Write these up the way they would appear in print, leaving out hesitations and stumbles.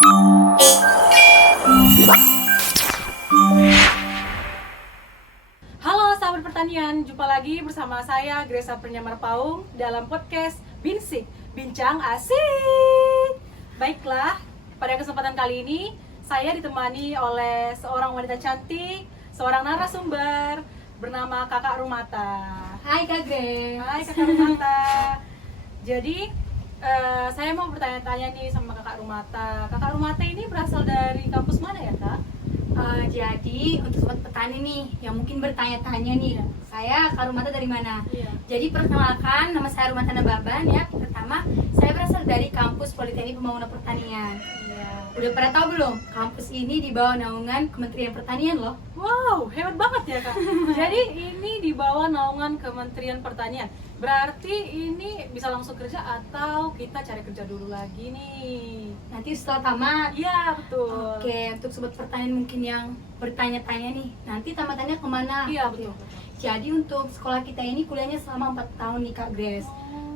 Halo sahabat pertanian, jumpa lagi bersama saya Grace Aprenia Marpaung dalam podcast Binsik, Bincang Asik. Baiklah, pada kesempatan kali ini saya ditemani oleh seorang wanita cantik, seorang narasumber bernama Kakak Rumata. Hai Kak Grace. Hai Kakak Rumata. Jadi saya mau bertanya-tanya nih sama Kakak Rumata. Kakak Rumata ini berasal dari kampus mana ya Kak? Jadi untuk sobat petani nih yang mungkin bertanya-tanya nih, saya Kak Rumata dari mana? Iya. Jadi perkenalkan, nama saya Rumata Nababan ya. Pertama, saya berasal dari kampus Politeknik Pembangunan Pertanian. Iya. Udah pada tahu belum? Kampus ini di bawah naungan Kementerian Pertanian loh. Wow, hebat banget ya Kak. Jadi ini di bawah naungan Kementerian Pertanian. Berarti ini bisa langsung kerja atau kita cari kerja dulu lagi nih? Nanti setelah tamat. Iya, betul. Oke, untuk sobat pertanian mungkin yang bertanya-tanya nih, nanti tamatannya kemana? Iya, Oke. betul. Jadi untuk sekolah kita ini kuliahnya selama 4 tahun nih Kak Grace. Oh,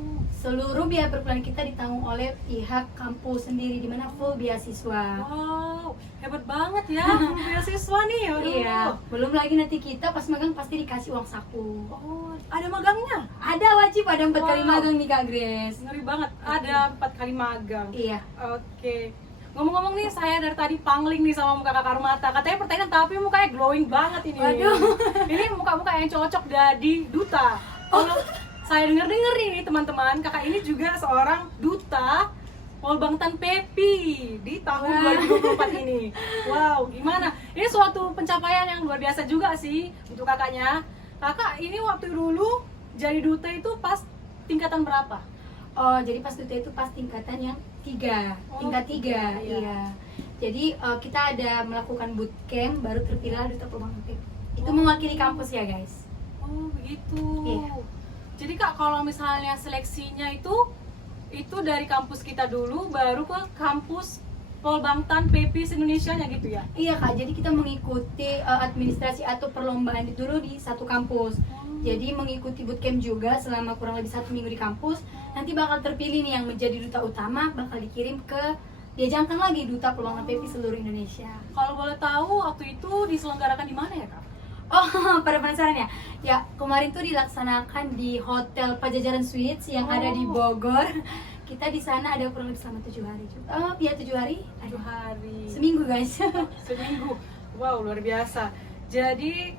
Seluruh biaya perkuliahan kita ditanggung oleh pihak kampus sendiri, di mana full beasiswa. wow, hebat banget ya. Beasiswa nih. Aduh. Iya, belum lagi nanti kita pas magang pasti dikasih uang saku. Oh, ada magangnya? Ada wajib, ada 4 kali Wow. magang nih Kak Grace. Ngeri banget. Ada 4 kali magang. Iya. Oke. Ngomong-ngomong nih, saya dari tadi pangling nih sama muka Kakak Rumata. Katanya pertanyaan tapi mukanya glowing banget ini. Waduh. Ini muka-muka yang cocok jadi duta. Kalau saya dengar-dengar nih teman-teman, Kakak ini juga seorang duta Polbangtan Pepi di tahun 2024 ini. Wow, gimana? Ini suatu pencapaian yang luar biasa juga sih untuk kakaknya. Kakak ini waktu dulu jadi duta itu pas tingkatan berapa? Oh, jadi pas duta itu pas tingkatan yang 3, Oh, tingkat 3, iya. iya. Jadi kita ada melakukan bootcamp baru terpilih duta Polbangtan Pepi. Itu Oh. mewakili kampus ya guys. Oh begitu. Iya. Jadi Kak, kalau misalnya seleksinya itu dari kampus kita dulu, baru ke kampus Polbangtan Pepi Indonesia-nya gitu ya? Iya Kak, jadi kita mengikuti administrasi atau perlombaan itu dulu di satu kampus. Jadi mengikuti bootcamp juga selama kurang lebih 1 minggu di kampus. Nanti bakal terpilih nih yang menjadi duta utama, bakal dikirim ke diajangkan lagi duta Polbangtan Pepi seluruh Indonesia. Kalau boleh tahu waktu itu diselenggarakan di mana ya Kak? Oh, pada penasaran ya? Ya, kemarin tuh dilaksanakan di Hotel Pajajaran Suites yang ada di Bogor. Kita di sana ada kurang lebih selama 7 hari juga. Oh, iya 7 hari? 7 hari. Seminggu guys. Seminggu. Wow, luar biasa. Jadi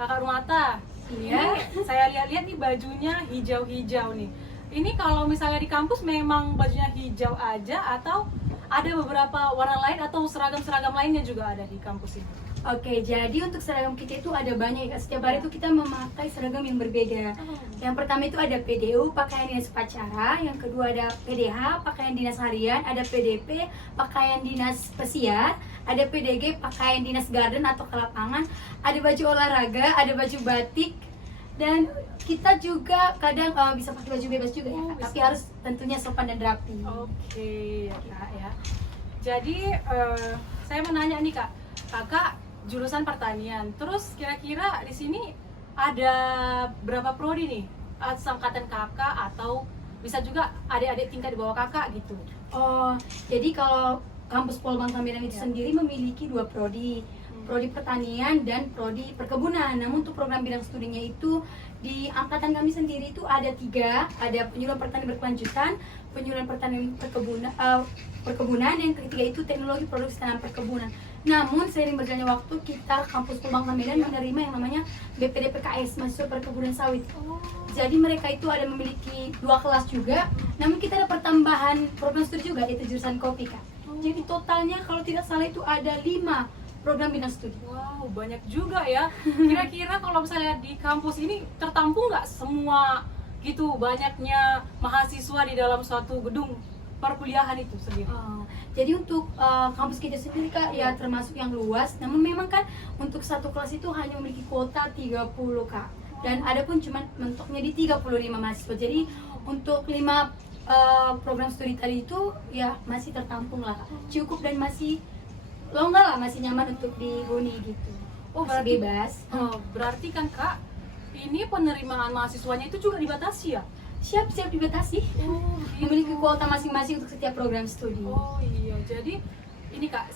Kakak Rumata, Iya. ini saya lihat-lihat nih bajunya hijau-hijau nih. Ini kalau misalnya di kampus memang bajunya hijau aja atau ada beberapa warna lain atau seragam-seragam lainnya juga ada di kampus ini? Oke, jadi untuk seragam kita itu ada banyak ya. Setiap hari itu kita memakai seragam yang berbeda. Yang pertama itu ada PDU, pakaian dinas upacara. Yang kedua ada PDH, pakaian dinas harian. Ada PDP, pakaian dinas pesiar. Ada PDG, pakaian dinas garden atau ke lapangan. Ada baju olahraga, ada baju batik. Dan kita juga kadang bisa pakai baju bebas juga ya, Oh, Kak. Tapi bisa. harus tentunya sopan dan rapi. Oke, ya Kak ya. Jadi saya mau nanya nih Kak, Kakak jurusan pertanian. Terus kira-kira di sini ada berapa prodi nih? Angkatan Kakak atau bisa juga adik-adik tingkat di bawah Kakak gitu? Oh, jadi kalau kampus Polbangtan Medan itu Ya. sendiri memiliki 2 prodi. Prodi pertanian dan prodi perkebunan. Namun untuk program bidang studinya itu di angkatan kami sendiri itu ada 3, ada penyuluhan pertanian berkelanjutan, penyuluhan pertanian perkebunan, yang ketiga itu teknologi produksi tanaman perkebunan. Namun seiring berjalannya waktu kita kampus Polbangtan Medan menerima yang namanya BPD-PKS, mahasiswa perkebunan sawit. Jadi mereka itu ada memiliki 2 kelas juga, namun kita ada pertambahan program studi juga, yaitu jurusan kopi Kak. Jadi totalnya kalau tidak salah itu ada 5 program bidang studi. Wow, banyak juga ya. Kira-kira kalau misalnya di kampus ini tertampung nggak semua gitu banyaknya mahasiswa di dalam suatu gedung perkuliahan itu sendiri? Jadi untuk kampus kita sendiri Kak ya termasuk yang luas, namun memang kan untuk satu kelas itu hanya memiliki kuota 30 Kak. Dan ada pun cuma mentoknya di 35 mahasiswa. Jadi untuk 5 program studi tadi itu ya masih tertampung lah, cukup dan masih longgar lah, masih nyaman untuk dihuni gitu. Oh, Masih bebas. berarti kan Kak, ini penerimaan mahasiswanya itu juga dibatasi ya? siap-siap dibatasi. Memiliki kuota masing-masing untuk setiap program studi. Oh iya, jadi ini Kak,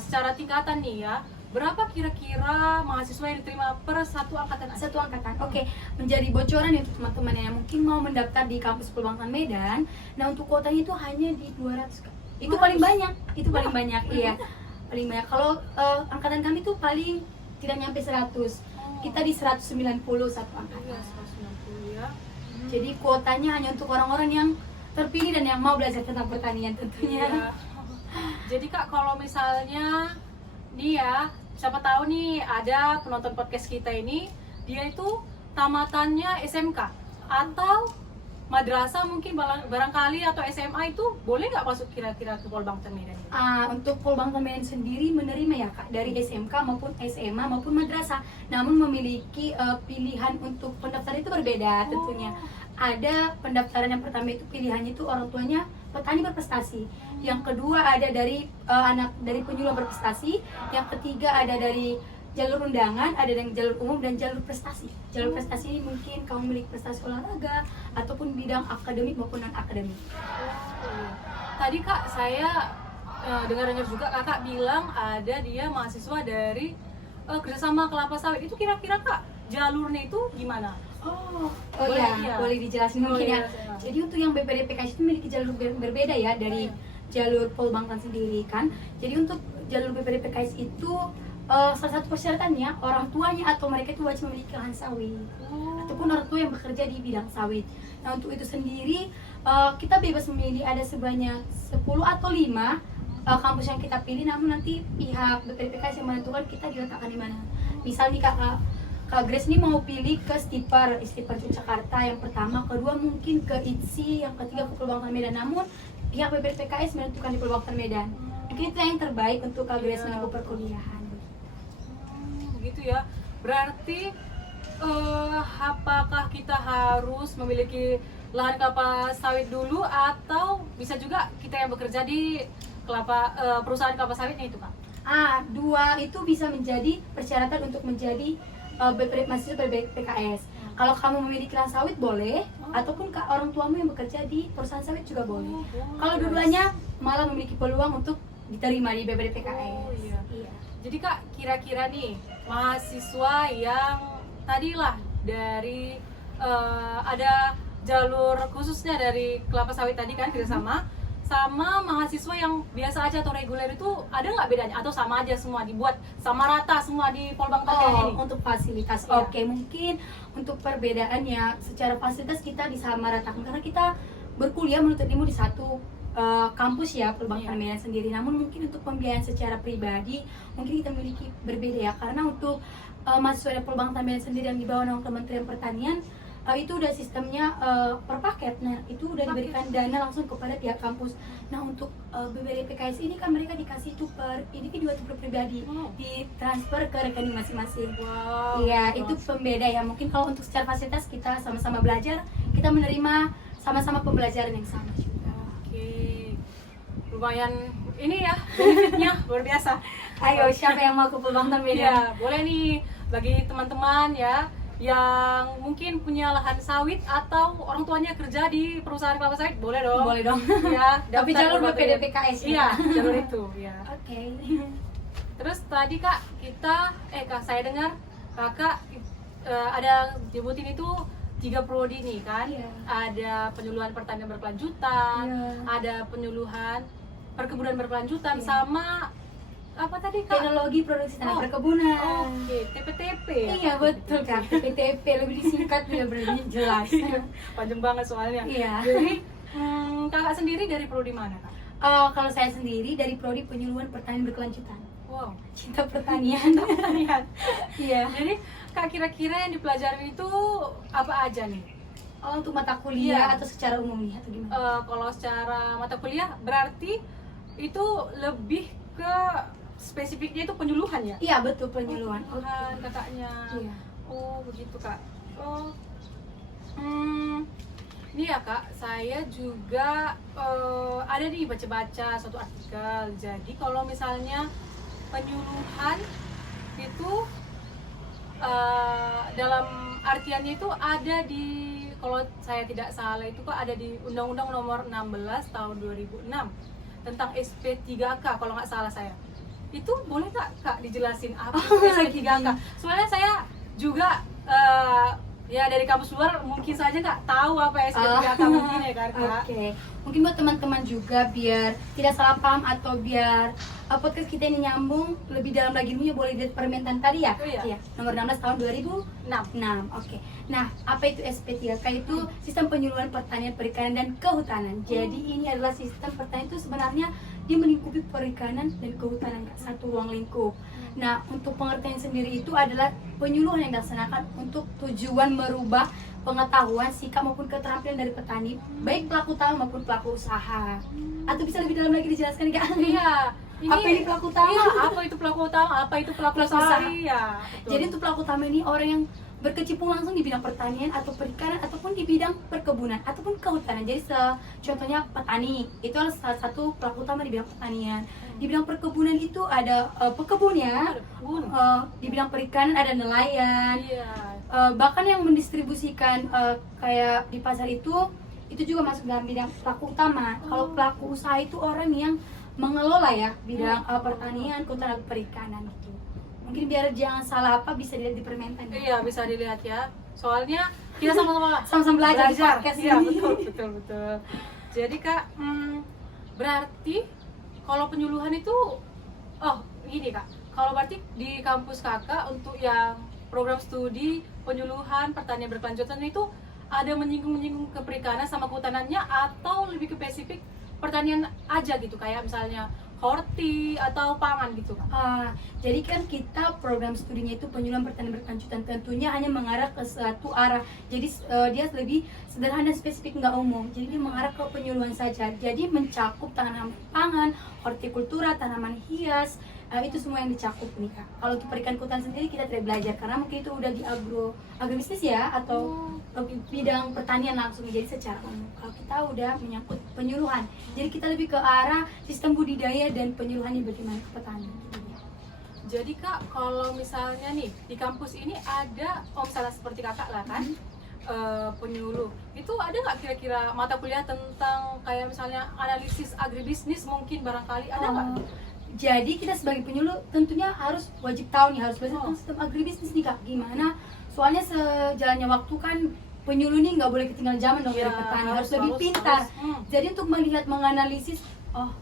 secara tingkatan nih ya, berapa kira-kira mahasiswa yang diterima per satu angkatan? Satu angkatan. Oke, menjadi bocoran ya untuk teman-teman yang mungkin mau mendaftar di kampus Polbangtan Medan. Nah, untuk kuotanya itu hanya di 200. Itu paling banyak. Itu paling banyak, iya. Paling banyak. Kalau angkatan kami tuh paling tidak nyampe 100. Kita di 190 satu angkatan. Iya, 190 ya. Jadi kuotanya hanya untuk orang-orang yang terpilih dan yang mau belajar tentang pertanian tentunya. Iya. Jadi Kak, kalau misalnya nih ya, siapa tahu nih ada penonton podcast kita ini, dia itu tamatannya SMK atau madrasah mungkin barangkali atau SMA, itu boleh nggak masuk kira-kira ke Polbangtan Medan? Untuk Polbangtan Medan sendiri menerima ya Kak, dari SMK maupun SMA maupun madrasah. Namun memiliki pilihan untuk pendaftaran itu berbeda tentunya. Ada pendaftaran yang pertama itu pilihannya itu orang tuanya petani berprestasi. Yang kedua ada dari anak dari penyuluh berprestasi. Yang ketiga ada dari jalur undangan, ada dari jalur umum dan jalur prestasi. Jalur prestasi ini mungkin kamu memiliki prestasi olahraga ataupun bidang akademik maupun non akademik. Tadi Kak, saya dengar-dengar juga Kakak bilang ada dia mahasiswa dari kerjasama kelapa sawit. Itu kira-kira Kak, jalurnya itu gimana? Oh Boleh, iya, iya. boleh dijelasin mungkin ya. Jadi untuk yang BPD PKS itu memiliki jalur berbeda ya dari jalur Polbangtan sendiri kan. Jadi untuk jalur BPD PKS itu salah satu persyaratannya orang tuanya atau mereka itu wajib memiliki lahan sawit ataupun orang tua yang bekerja di bidang sawit. Nah untuk itu sendiri kita bebas memilih, ada sebanyak 10 atau 5 kampus yang kita pilih, namun nanti pihak BPD PKS yang menentukan kita diletakkan di mana. Misal nih Kak Grace ini mau pilih ke Stiper Yogyakarta yang pertama, kedua mungkin ke ITSI, yang ketiga ke Polbangtan Medan. Namun pihak BPD PKS menentukan di Polbangtan Medan. Mungkin itu yang terbaik untuk Kak Grace menempuh perkuliahan. Begitu ya. Berarti apakah kita harus memiliki lahan kelapa sawit dulu atau bisa juga kita yang bekerja di perusahaan kelapa sawitnya itu Kak? Dua itu bisa menjadi persyaratan untuk menjadi mahasiswa BPD PKS. Kalau kamu memiliki lahan sawit boleh, ataupun orang tuamu yang bekerja di perusahaan sawit juga boleh. Kalau dua-duanya malah memiliki peluang untuk diterima di BPD PKS. Iya. Jadi Kak, kira-kira nih mahasiswa yang tadilah dari ada jalur khususnya dari kelapa sawit tadi kan kerjasama, sama mahasiswa yang biasa aja atau reguler itu ada nggak bedanya? Atau sama aja semua dibuat sama rata semua di Polbangtan ini? Untuk fasilitas, Iya. Oke, mungkin untuk perbedaannya secara fasilitas kita disamaratakan karena kita berkuliah menuntut ilmu di satu kampus ya Polbangtan Medan sendiri. Namun mungkin untuk pembiayaan secara pribadi mungkin kita memiliki berbeda ya, karena untuk mahasiswa dari Polbangtan Medan sendiri yang di bawah naungan Kementerian Pertanian itu udah sistemnya per paket. Nah itu udah diberikan dana langsung kepada pihak kampus. Nah untuk BPD PKS ini kan mereka dikasih itu per individu atau per pribadi, ditransfer ke rekening masing-masing. Iya, itu pembeda ya. Mungkin kalau untuk secara fasilitas kita sama-sama belajar, kita menerima sama-sama pembelajaran yang sama juga. Oke, lumayan ini ya benefitnya luar biasa. Ayo, siapa yang mau ke Polbangtan Medan? Ya, boleh nih bagi teman-teman ya yang mungkin punya lahan sawit atau orang tuanya kerja di perusahaan kelapa sawit, boleh dong. Boleh dong. Ya, Tapi daftar jalur Polbangtan BPD PKS ya. Iya, jalur itu ya. Oke. Terus tadi Kak, Kak saya dengar Kakak ada nyebutin itu 3 prodi nih kan. Iya. Ada penyuluhan pertanian berkelanjutan, Iya. ada penyuluhan perkebunan berkelanjutan, Iya. sama apa tadi Kak? Teknologi produksi tanah perkebunan. Oke, TPTP ya? Iya betul Kak, PTP lebih disingkat biar lebih jelas. Panjang banget soalnya. Iya. Jadi Kakak sendiri dari prodi mana Kak? Kalau saya sendiri dari prodi penyuluhan pertanian berkelanjutan. Wow, Cinta pertanian. pertanian. Iya. Jadi Kak, kira-kira yang dipelajari itu apa aja nih? Untuk mata kuliah Iya. atau secara umum nih atau gimana? Kalau secara mata kuliah berarti itu lebih ke spesifiknya itu penyuluhan ya? Iya betul penyuluhan. Penyuluhan kakaknya. Iya. Oh begitu Kak. Ini ya Kak, saya juga ada nih baca-baca suatu artikel. Jadi kalau misalnya penyuluhan itu dalam artiannya itu ada di kalau saya tidak salah itu kak ada di Undang-Undang Nomor 16 tahun 2006 tentang SP3K kalau nggak salah saya. Itu boleh kak dijelasin apa itu SP3K? Soalnya saya juga ya dari kampus luar mungkin saja nggak tahu apa SP3K mungkin ya kan kak. Oke. Mungkin buat teman-teman juga biar tidak salah paham atau biar podcast kita ini nyambung lebih dalam lagi ilmunya, boleh lihat permintaan tadi ya? Oh, iya. Nomor 16 tahun 2006. Oke. Nah, apa itu SP3K? Itu sistem penyuluhan pertanian, perikanan dan kehutanan. Jadi ini adalah sistem pertanian itu sebenarnya dia melingkupi perikanan dan kehutanan, Kak, satu ruang lingkup. Nah, untuk pengertian sendiri itu adalah penyuluhan yang dilaksanakan untuk tujuan merubah pengetahuan, sikap maupun keterampilan dari petani, baik pelaku utama maupun pelaku usaha. Atau bisa lebih dalam lagi dijelaskan, Kak? Iya. Apa ini pelaku utama? Iya, apa itu pelaku utama? Apa itu pelaku usaha? Iya. Betul. Jadi untuk pelaku utama ini orang yang berkecimpung langsung di bidang pertanian atau perikanan ataupun di bidang perkebunan ataupun kehutanan. Jadi contohnya petani itu adalah salah satu pelaku utama di bidang pertanian. Di bidang perkebunan itu ada pekebun ya. Di bidang perikanan ada nelayan. Iya. Bahkan yang mendistribusikan kayak di pasar itu juga masuk dalam bidang pelaku utama. Kalau pelaku usaha itu orang yang mengelola ya bidang pertanian, kehutanan, perikanan gitu. Mungkin biar jangan salah apa bisa dilihat di permentan. Iya, bisa dilihat ya. Soalnya kita sama-sama belajar di podcast Iya, ini. betul. Jadi Kak, berarti kalau penyuluhan itu gini Kak. Kalau berarti di kampus Kakak untuk yang program studi penyuluhan pertanian berkelanjutan itu ada menyinggung-menyinggung ke perikanan sama kehutanannya atau lebih ke spesifik pertanian aja gitu, kayak misalnya horti atau pangan gitu Kak? Jadi kan kita program studinya itu penyuluhan pertanian berkelanjutan, tentunya hanya mengarah ke satu arah. Jadi dia lebih sederhana, spesifik, nggak umum. Jadi dia mengarah ke penyuluhan saja. Jadi mencakup tanaman pangan, hortikultura, tanaman hias, itu semua yang dicakup nih Kak. Kalau untuk perikan kehutanan sendiri kita tidak belajar karena mungkin itu udah di agrobisnis ya atau bidang pertanian langsung, jadi secara umum. Kalau kita udah menyangkut penyuluhan, jadi kita lebih ke arah sistem budidaya dan penyuluhannya bagaimana ke petani. Jadi Kak, kalau misalnya nih di kampus ini ada misalnya seperti Kakak lah kan, penyuluh itu ada nggak kira-kira mata kuliah tentang kayak misalnya analisis agribisnis mungkin barangkali ada nggak? Jadi kita sebagai penyuluh tentunya harus wajib tahu nih, harus belajar tentang sistem agribisnis nih Kak, gimana? Soalnya sejalannya waktu kan penyuluh nih nggak boleh ketinggalan zaman dong dari petani, harus lebih pintar. Jadi untuk melihat, menganalisis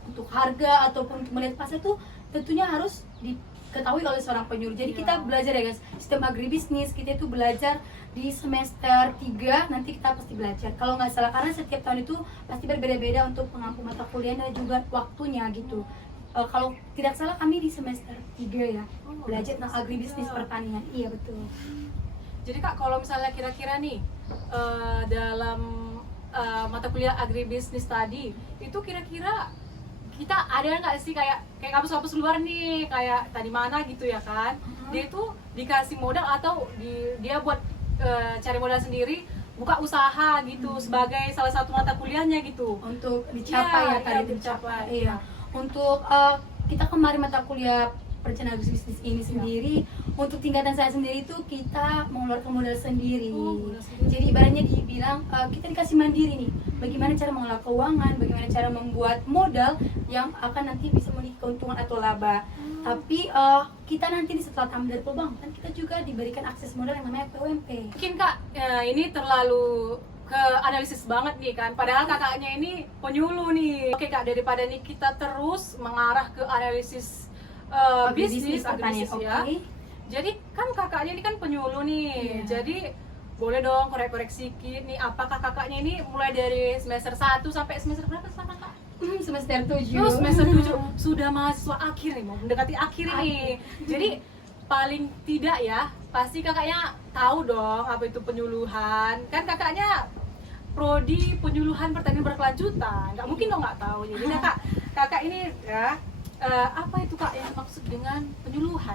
untuk harga ataupun untuk melihat pasar tuh tentunya harus diketahui oleh seorang penyuluh. Jadi kita belajar ya guys, sistem agribisnis kita itu belajar di semester 3 nanti kita pasti belajar. Kalau nggak salah karena setiap tahun itu pasti berbeda-beda untuk pengampu mata kuliahnya dan juga waktunya gitu. Kalau tidak salah kami di semester 3 ya, belajar tentang agribisnis pertanian. Iya betul. Jadi Kak, kalau misalnya kira-kira nih dalam mata kuliah agribisnis tadi itu kira-kira kita ada nggak sih kayak kampus-kampus luar nih kayak tadi mana gitu ya kan, dia itu dikasih modal atau dia buat cari modal sendiri, buka usaha gitu sebagai salah satu mata kuliahnya gitu untuk dicapai dicapai. Iya. Untuk kita kemarin mata kuliah perencanaan bisnis ini sendiri, untuk tingkatan saya sendiri itu kita mengeluarkan modal sendiri. Jadi ibaratnya dibilang kita dikasih mandiri nih, bagaimana cara mengelola keuangan, bagaimana cara membuat modal yang akan nanti bisa memiliki keuntungan atau laba. Tapi kita nanti setelah tamat dari perbankan kita juga diberikan akses modal yang namanya PUMP. Mungkin Kak ini terlalu ke analisis banget nih kan, padahal kakaknya ini penyuluh nih. Oke Kak, daripada nih kita terus mengarah ke analisis bisnis agribisnis ya. Jadi kan kakaknya ini kan penyuluh nih, jadi boleh dong korek-korek sedikit nih, apakah kakaknya ini mulai dari semester 1 sampai semester berapa sekarang Kak? Semester 7. Semester 7 sudah mahasiswa akhir nih, mau mendekati akhir nih. Jadi paling tidak ya, pasti kakaknya tahu dong apa itu penyuluhan. Kan kakaknya prodi penyuluhan pertanian berkelanjutan, nggak mungkin dong nggak tahu. Jadi kakak ini ya apa itu Kak yang maksud dengan penyuluhan?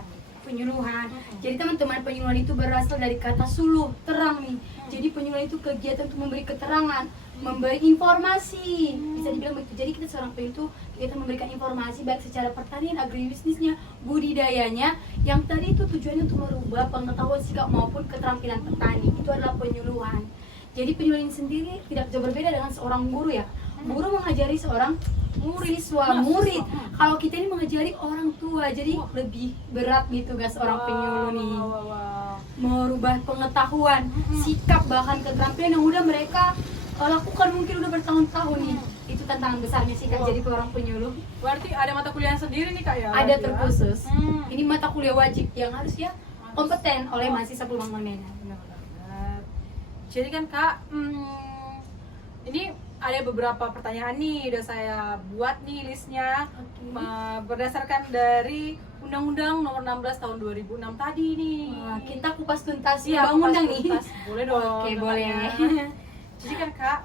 Jadi teman-teman, penyuluhan itu berasal dari kata suluh, terang nih. Jadi penyuluhan itu kegiatan untuk memberi keterangan, memberi informasi, bisa dibilang begitu. Jadi kita seorang penyuluh kita memberikan informasi baik secara pertanian, agribisnisnya, budidayanya, yang tadi itu tujuannya untuk merubah pengetahuan sikap maupun keterampilan petani. Itu adalah penyuluhan. Jadi penyuluhan ini sendiri tidak jauh berbeda dengan seorang guru ya. Guru mengajari seorang siswa, murid. Kalau kita ini mengajari orang tua, jadi lebih berat gitu guys seorang penyuluh nih. Merubah pengetahuan, sikap, bahkan keterampilan yang udah mereka lakukan mungkin udah bertahun-tahun nih. Itu tantangan besarnya sih Kak jadi seorang penyuluh. Berarti ada mata kuliah sendiri nih Kak ya? Ada terkhusus. Ini mata kuliah wajib yang harus ya kompeten oleh mahasiswa Peluang Medan. Jadi kan Kak, ini ada beberapa pertanyaan nih udah saya buat nih listnya. Berdasarkan dari Undang-Undang Nomor 16 Tahun 2006 tadi nih. Wah, kita kupas tuntas Iya, undang-undang nih. Boleh dong. Oke, boleh. Jadi kan Kak,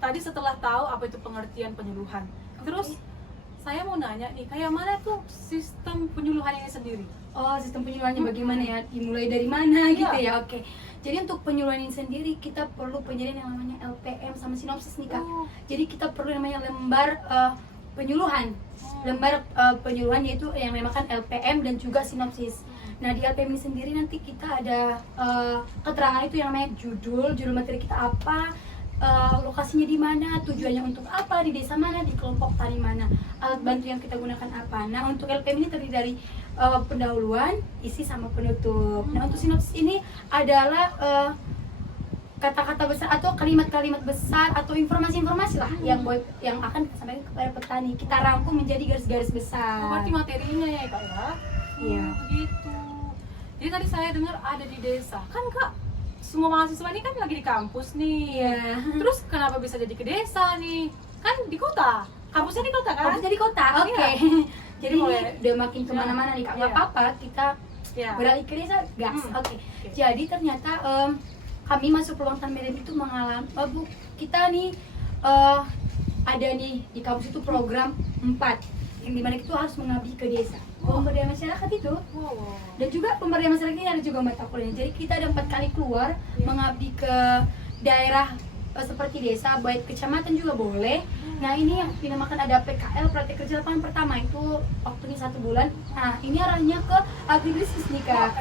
tadi setelah tahu apa itu pengertian penyuluhan, terus saya mau nanya nih, kayak mana tuh sistem penyuluhan ini sendiri? Oh, sistem penyuluhannya bagaimana ya? Dimulai dari mana gitu Iya. ya? Oke. Jadi untuk penyuluhan ini sendiri kita perlu penyediaan yang namanya LPM sama sinopsis nih Kak. Jadi kita perlu namanya lembar penyuluhan. Lembar penyuluhan yaitu yang dinamakan LPM dan juga sinopsis. Nah di LPM ini sendiri nanti kita ada keterangan itu yang namanya judul materi kita apa, lokasinya di mana, tujuannya untuk apa, di desa mana, di kelompok tani mana, alat bantu yang kita gunakan apa. Nah untuk LPM ini terdiri dari pendahuluan, isi sama penutup. Nah untuk sinopsis ini adalah kata-kata besar atau kalimat-kalimat besar atau informasi-informasi lah yang akan kita sampaikan kepada petani. Kita rangkum menjadi garis-garis besar. Berarti materinya ya Kak ya? Iya. Gitu. Jadi tadi saya dengar ada di desa. Kan Kak, semua mahasiswa ini kan lagi di kampus nih. Iya. Terus kenapa bisa jadi ke desa nih? Kan di kota. Kampusnya di kota kan? Kampusnya di kota, oke. Iya. Jadi Boleh. ini udah makin kemana-mana nih Kak. Nggak Iya. apa-apa, kita Ya. beralih ke desa, gas. Oke. Jadi ternyata kami masuk Peluang Tan Medan itu mengalami, kita nih ada nih di kampus itu program 4 yang dimana itu harus mengabdi ke desa. Pemberdayaan masyarakat itu. Wow. Dan juga pemberdayaan masyarakat ini ada juga mata kuliah. Jadi kita ada 4 kali keluar mengabdi ke daerah seperti desa, baik kecamatan juga boleh. Nah ini yang dinamakan ada PKL, praktek kerja lapangan pertama, itu waktunya 1 bulan. Nah ini arahnya ke agribisnis nih Kak.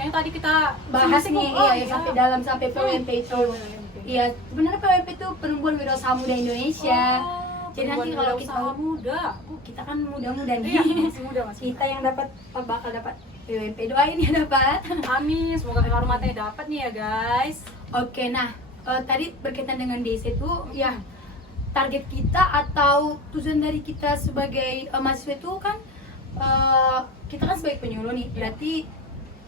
Yang tadi kita Bahas singgung. nih, iya, sampai dalam sampai PWP itu. PWP. Iya, sebenarnya PWP itu penumbuhan wirausaha muda Indonesia. Jadi nanti kalau kita muda, kita kan muda-muda nih. iya, masih muda masih. Kita yang dapat bakal dapat PWP, doain ya dapat. Amin, semoga kakak rumahnya dapat nih ya guys. Oke, nah tadi berkaitan dengan desa itu ya target kita atau tujuan dari kita sebagai mahasiswa itu kan kita kan sebagai penyuluh nih, berarti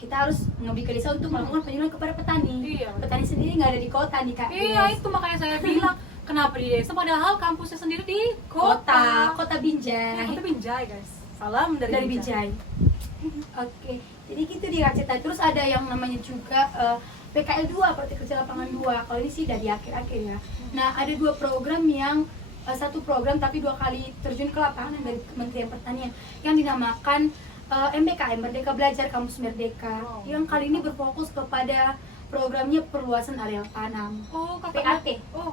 kita harus ngabdi ke desa untuk melakukan penyuluhan kepada petani. Iya, betul. Petani sendiri nggak ada di kota nih Kak. Iya, itu makanya saya bilang kenapa di desa padahal kampusnya sendiri di Kota Binjai. Kota Binjai guys. Salam Dari Binjai. Oke, jadi gitu di Raceta. Terus ada yang namanya juga PKL 2, praktek kerja lapangan 2. Kalau ini sih udah di akhir-akhir ya. Nah, ada 2 program yang satu program tapi 2 kali terjun ke lapangan dari Kementerian Pertanian yang dinamakan MBKM, Merdeka Belajar Kampus Merdeka. Wow. Yang kali ini berfokus kepada programnya perluasan areal tanam. Oh, PAT. Oh,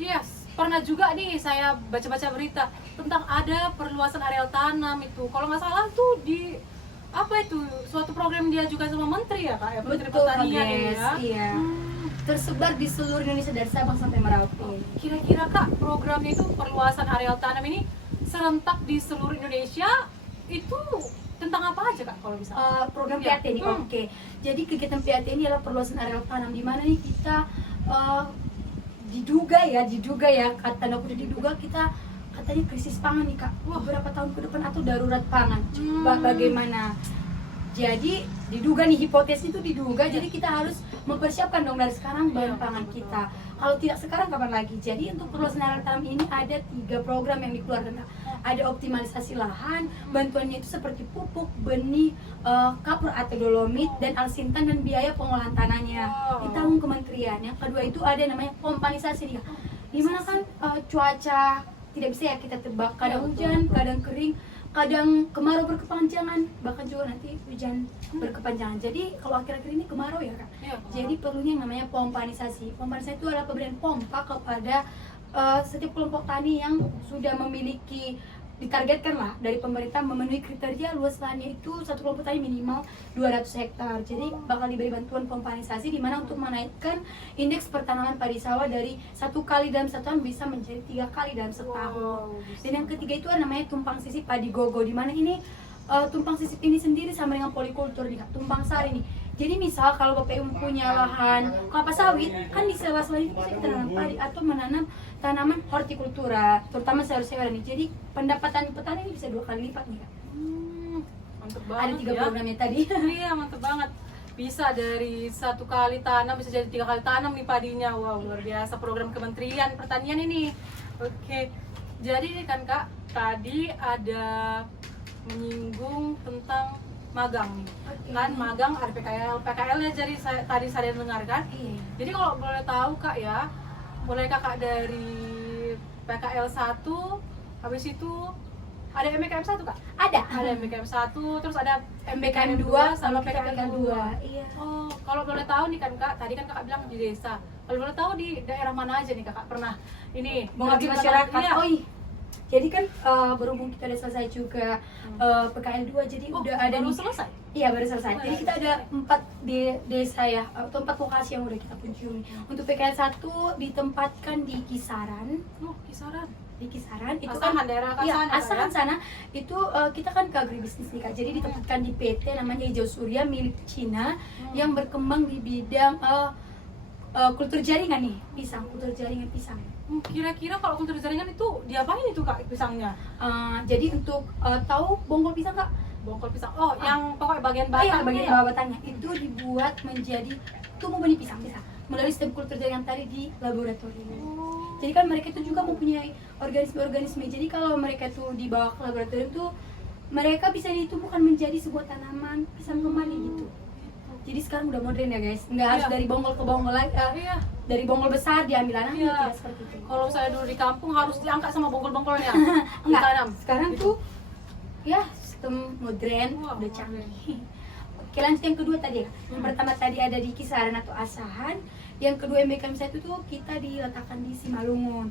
yes. Pernah juga nih saya baca-baca berita tentang ada perluasan areal tanam itu. Kalau nggak salah tuh di apa itu suatu program dia juga sama menteri ya Kak ya, Menteri Betul, Pertanian Agnes. ya. Iya. Tersebar di seluruh Indonesia dari Sabang sampai Merauke. Kira-kira Kak, programnya itu perluasan areal tanam ini serentak di seluruh Indonesia itu tentang apa aja Kak kalau bisa? Program Iya. PAT ini, oke. Jadi kegiatan PAT ini adalah perluasan areal tanam di mana nih kita diduga ya kata dokter diduga kita katanya krisis pangan nih Kak. Wah, beberapa tahun ke depan atau darurat pangan. Coba bagaimana? Jadi diduga nih, hipotesis itu diduga, jadi kita harus mempersiapkan dong dari sekarang bahan pangan kita. Kalau tidak sekarang kapan lagi? Jadi untuk perluasan areal tanam ini ada 3 program yang dikeluarkan Kak. Ada optimalisasi lahan, bantuannya itu seperti pupuk, benih, kapur atau dolomit, dan alsintan dan biaya pengolahan tanahnya ditanggung kementerian. Yang kedua itu ada namanya pompanisasi nih Kak. Dimana kan cuaca tidak bisa ya kita tebak, kadang hujan, kadang kering, kadang kemarau berkepanjangan, bahkan juga nanti hujan berkepanjangan. Jadi kalau akhir-akhir ini kemarau ya Kak. Iya, Jadi perlunya yang namanya pompanisasi. Pompanisasi itu adalah pemberian pompa kepada setiap kelompok tani yang sudah memiliki ditargetkan lah dari pemerintah memenuhi kriteria luas lahannya itu satu kelompok tani minimal 200 hektar. Jadi bakal diberi bantuan kompansasi di mana untuk menaikkan indeks pertanaman padi sawah dari 1 kali dalam 1 tahun bisa menjadi 3 kali dalam setahun. Dan yang ketiga itu namanya tumpang sisip padi gogo, di mana ini tumpang sisip ini sendiri sama dengan polikultur nih Kak, tumpang sari nih. Jadi misal kalau BPU punya lahan kelapa sawit, kan di sela-sela itu bisa kita tanam padi atau menanam tanaman hortikultura, terutama sayur-sayuran nih. Jadi pendapatan petani ini bisa 2 kali lipat nih Kak. Mantep banget Ada 3 ya. programnya tadi. Iya, mantep banget. Bisa dari 1 kali tanam bisa jadi 3 kali tanam nih padinya. Wow, luar biasa program Kementerian Pertanian ini. Oke. Jadi nih kan Kak, tadi ada menyinggung tentang magang nih. Kan magang ada PKL ya, jadi tadi saya dengarkan. Iya. Jadi kalau boleh tahu Kak ya, mulai Kakak dari PKL 1, habis itu ada MBKM 1 Kak? Ada MBKM 1, terus ada MBKM 2 sama PKL 2. Iya. Oh, kalau boleh tahu nih kan Kak, tadi kan Kakak bilang di desa. Kalau boleh tahu di daerah mana aja nih Kakak pernah ini Mengabdi mengabdi masyarakat. Iya. Oh iya. Jadi kan berhubung kita udah selesai juga PKL 2, jadi udah ada baru nih. selesai. Iya, baru selesai. Jadi kita ada 4 desa ya, atau 4 lokasi yang udah kita kunjungi. Untuk PKL 1 ditempatkan di Kisaran. Oh, Kisaran. Di Kisaran itu Asahan, kan daerah iya, Asahan ya, Kak, Asahan ya? sana itu kita kan ke agribisnis nih Kak. Jadi ditempatkan di PT namanya Hijau Surya milik Cina yang berkembang di bidang kultur jaringan nih, pisang, kultur jaringan pisang. Kira-kira kalau kultur jaringan itu diapain itu Kak pisangnya? Jadi untuk tahu bonggol pisang Kak? Bongkol pisang. Oh, yang pokoknya bagian Oh iya, batangnya bagian ya? bawah batangnya itu dibuat menjadi tumbuh benih pisang melalui sistem kultur jaringan tadi di laboratorium. Oh. Jadi kan mereka itu juga mempunyai organisme-organisme. Jadi kalau mereka tuh dibawa ke laboratorium tuh mereka bisa ditumbuhkan menjadi sebuah tanaman pisang kembali gitu. Jadi sekarang udah modern ya guys, nggak harus Iya. dari bonggol ke bonggol lagi, Iya. dari bonggol besar diambil anaknya, Iya. tidak seperti itu. Kalau saya dulu di kampung harus diangkat sama bongkol-bongkolnya. Enggak, Ditanam. sekarang tuh ya sistem modern, Wah, udah modern. canggih. Oke, lanjut yang kedua tadi ya. Yang pertama tadi ada di Kisaran atau Asahan. Yang kedua MBKM 1 tuh kita diletakkan di Simalungun.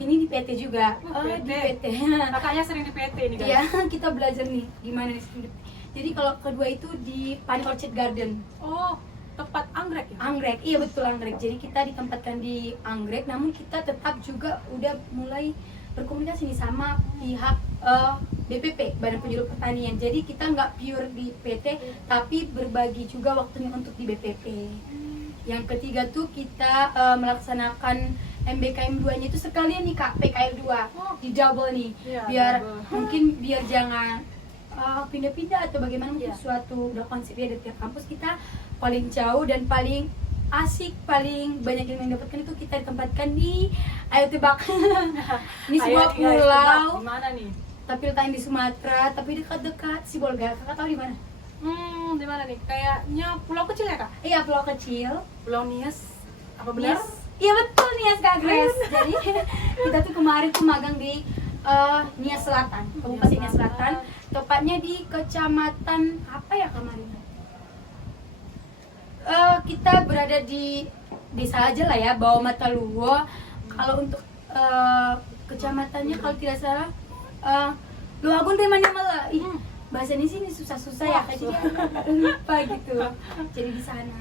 Ini di PT juga. PT. Di PT. Kakaknya sering di PT nih guys. Iya, kita belajar nih gimana nih sendiri. Jadi kalau kedua itu di Padi Orchard Garden. Oh, tepat anggrek ya? Anggrek, iya betul anggrek. Jadi kita ditempatkan di anggrek, namun kita tetap juga udah mulai berkomunikasi nih sama pihak BPP, Badan Penyuluh Pertanian. Jadi kita nggak pure di PT, tapi berbagi juga waktunya untuk di BPP. Yang ketiga tuh kita melaksanakan MBKM 2-nya itu sekalian nih Kak, PKL 2 di double nih. Iya, Biar double. mungkin biar jangan pindah-pindah atau bagaimana mungkin Iya. suatu udah konsepnya dari tiap kampus kita paling jauh dan paling asik, paling banyak yang mendapatkan itu kita ditempatkan di Ayo Tebak. Ini sebuah Ayo, guys, tebak, pulau di mana nih? tapi letaknya di Sumatera, tapi dekat-dekat Sibolga. Kakak tahu di mana? Di mana nih? Kayaknya pulau kecil ya Kak? Iya, pulau kecil. Pulau Nias. Apa benar? Nias. Iya betul, Nias Kak Grace. Jadi kita tuh kemarin tuh magang di Nias Selatan, Kabupaten Nias Selatan. Tepatnya di kecamatan apa ya kemarin? Kita berada di desa aja lah ya, Bawah Mataluwo. Kalau untuk kecamatannya kalau tidak salah Luagun Remanya malah. Bahasanya sini susah-susah ya, Kak, jadi agak lupa gitu. Jadi di sana.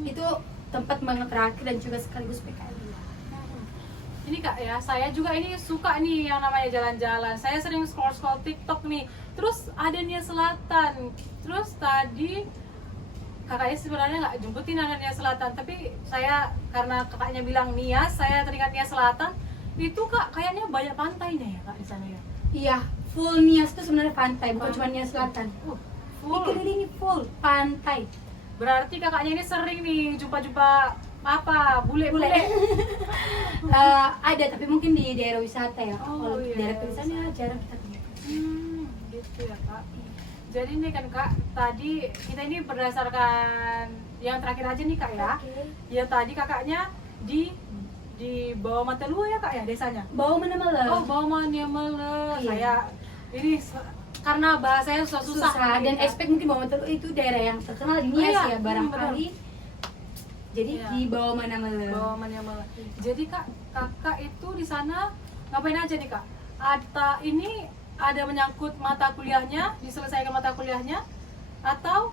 Itu tempat banget terakhir dan juga sekaligus PKL. Ini Kak ya, saya juga ini suka nih yang namanya jalan-jalan. Saya sering scroll-scroll TikTok nih. Terus ada Nias Selatan. Terus tadi kakaknya sebenarnya nggak jemputin anak Nias Selatan, tapi saya karena kakaknya bilang Nias, saya teringat Nias Selatan. Itu Kak kayaknya banyak pantainya ya Kak di sana ya. Iya, full Nias itu sebenarnya pantai, bukan cuma Nias Selatan. Full. Dikelilingi full pantai. Berarti kakaknya ini sering nih jumpa-jumpa apa bule-bule. Ada, tapi mungkin di daerah wisata ya. Oh, Kalau iya. daerah wisata jarang kita temui. Gitu ya Kak. Jadi nih kan Kak, tadi kita ini berdasarkan yang terakhir aja nih Kak ya. Oke. Ya tadi kakaknya di Bawah Mataluwo ya Kak ya desanya. Bau mana malah? Oh, Bawah Mataluwo. Iya. Saya ini karena bahasanya susah susah dan expect mungkin Bawah Mataluwo itu daerah yang terkenal di Nias iya, ya barangkali. Jadi Iya. di bawah mana malah? Bawah Mataluwo. Jadi Kak, kakak itu di sana ngapain aja nih Kak? ini ada menyangkut mata kuliahnya, diselesaikan mata kuliahnya, atau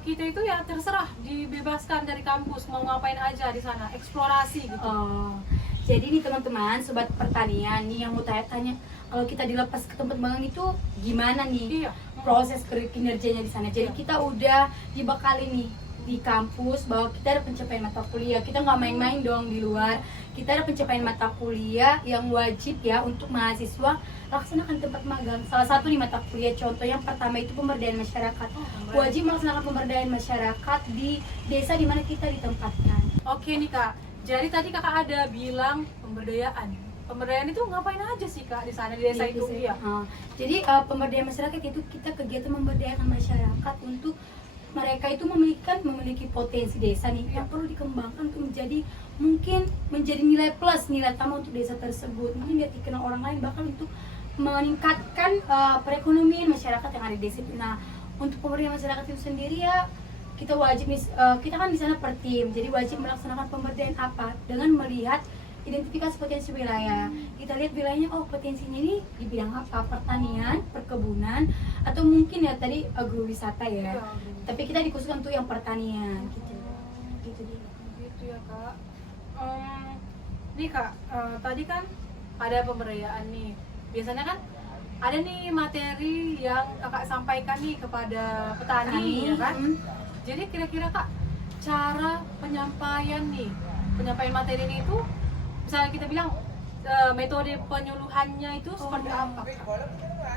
kita itu ya terserah dibebaskan dari kampus mau ngapain aja di sana, eksplorasi gitu. Oh, jadi nih teman-teman, sobat pertanian nih yang mau tanya-tanya, kalau kita dilepas ke tempat magang itu gimana nih Iya. proses kinerjanya di sana? Jadi Iya. kita udah dibekali nih di kampus bahwa kita ada pencapaian mata kuliah, kita nggak main-main dong di luar. Kita ada pencapaian mata kuliah yang wajib ya untuk mahasiswa laksanakan tempat magang. Salah satu nih mata kuliah contoh yang pertama itu pemberdayaan masyarakat. Wajib melaksanakan pemberdayaan masyarakat di desa di mana kita ditempatkan. Oke nih Kak, jadi tadi Kakak ada bilang pemberdayaan. Pemberdayaan itu ngapain aja sih Kak di sana di desa itu? Iya. Jadi pemberdayaan masyarakat itu kita kegiatan memberdayakan masyarakat untuk mereka itu memiliki potensi desa nih yang perlu dikembangkan untuk menjadi nilai plus, nilai tambah untuk desa tersebut. Mungkin dia dikenal orang lain, bahkan untuk meningkatkan perekonomian masyarakat yang ada di desa itu. Nah, untuk pemberdayaan masyarakat itu sendiri ya kita wajib kita kan di sana per tim, jadi wajib melaksanakan pemberdayaan apa dengan melihat identifikasi potensi wilayah. Kita lihat wilayahnya, oh potensinya ini di bidang apa, pertanian, perkebunan, atau mungkin ya tadi agrowisata ya. Tapi kita dikhususkan untuk yang pertanian gitu. Gitu dia. Gitu ya Kak. Nih Kak, tadi kan ada pemberdayaan nih. Biasanya kan ada nih materi yang Kakak sampaikan nih kepada petani, ya kan? Jadi kira-kira Kak, cara penyampaian materi ini itu, misalnya kita bilang metode penyuluhannya itu seperti apa Kak?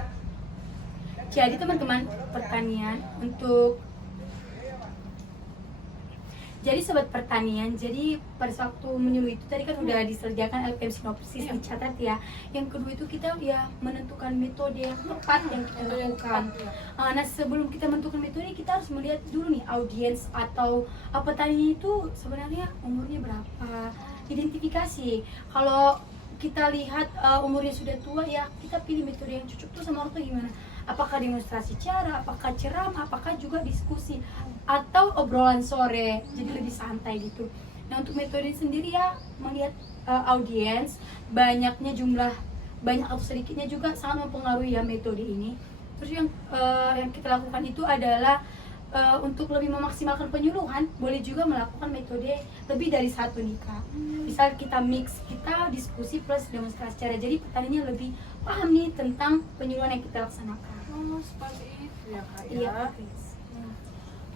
Jadi teman-teman pertanian jadi sobat pertanian, jadi pada waktu menyuluh itu tadi kan udah disediakan LPM sinopsis dicatat ya. Yang kedua itu kita ya menentukan metode yang tepat yang kita lakukan. Nah sebelum kita menentukan metode kita harus melihat dulu nih audiens atau petani itu sebenarnya umurnya berapa, identifikasi. Kalau kita lihat umurnya sudah tua ya kita pilih metode yang cocok tuh sama orang tuh gimana. Apakah demonstrasi cara, apakah ceramah, apakah juga diskusi atau obrolan sore, jadi lebih santai gitu. Nah untuk metode sendiri ya melihat audiens, banyak atau sedikitnya juga sangat mempengaruhi ya metode ini. Terus yang kita lakukan itu adalah untuk lebih memaksimalkan penyuluhan, boleh juga melakukan metode lebih dari satu nih Kak. Bisa kita mix, kita diskusi plus demonstrasi cara, jadi petaninya lebih paham nih tentang penyuluhan yang kita laksanakan. Oh seperti itu ya Kak ya. Iya.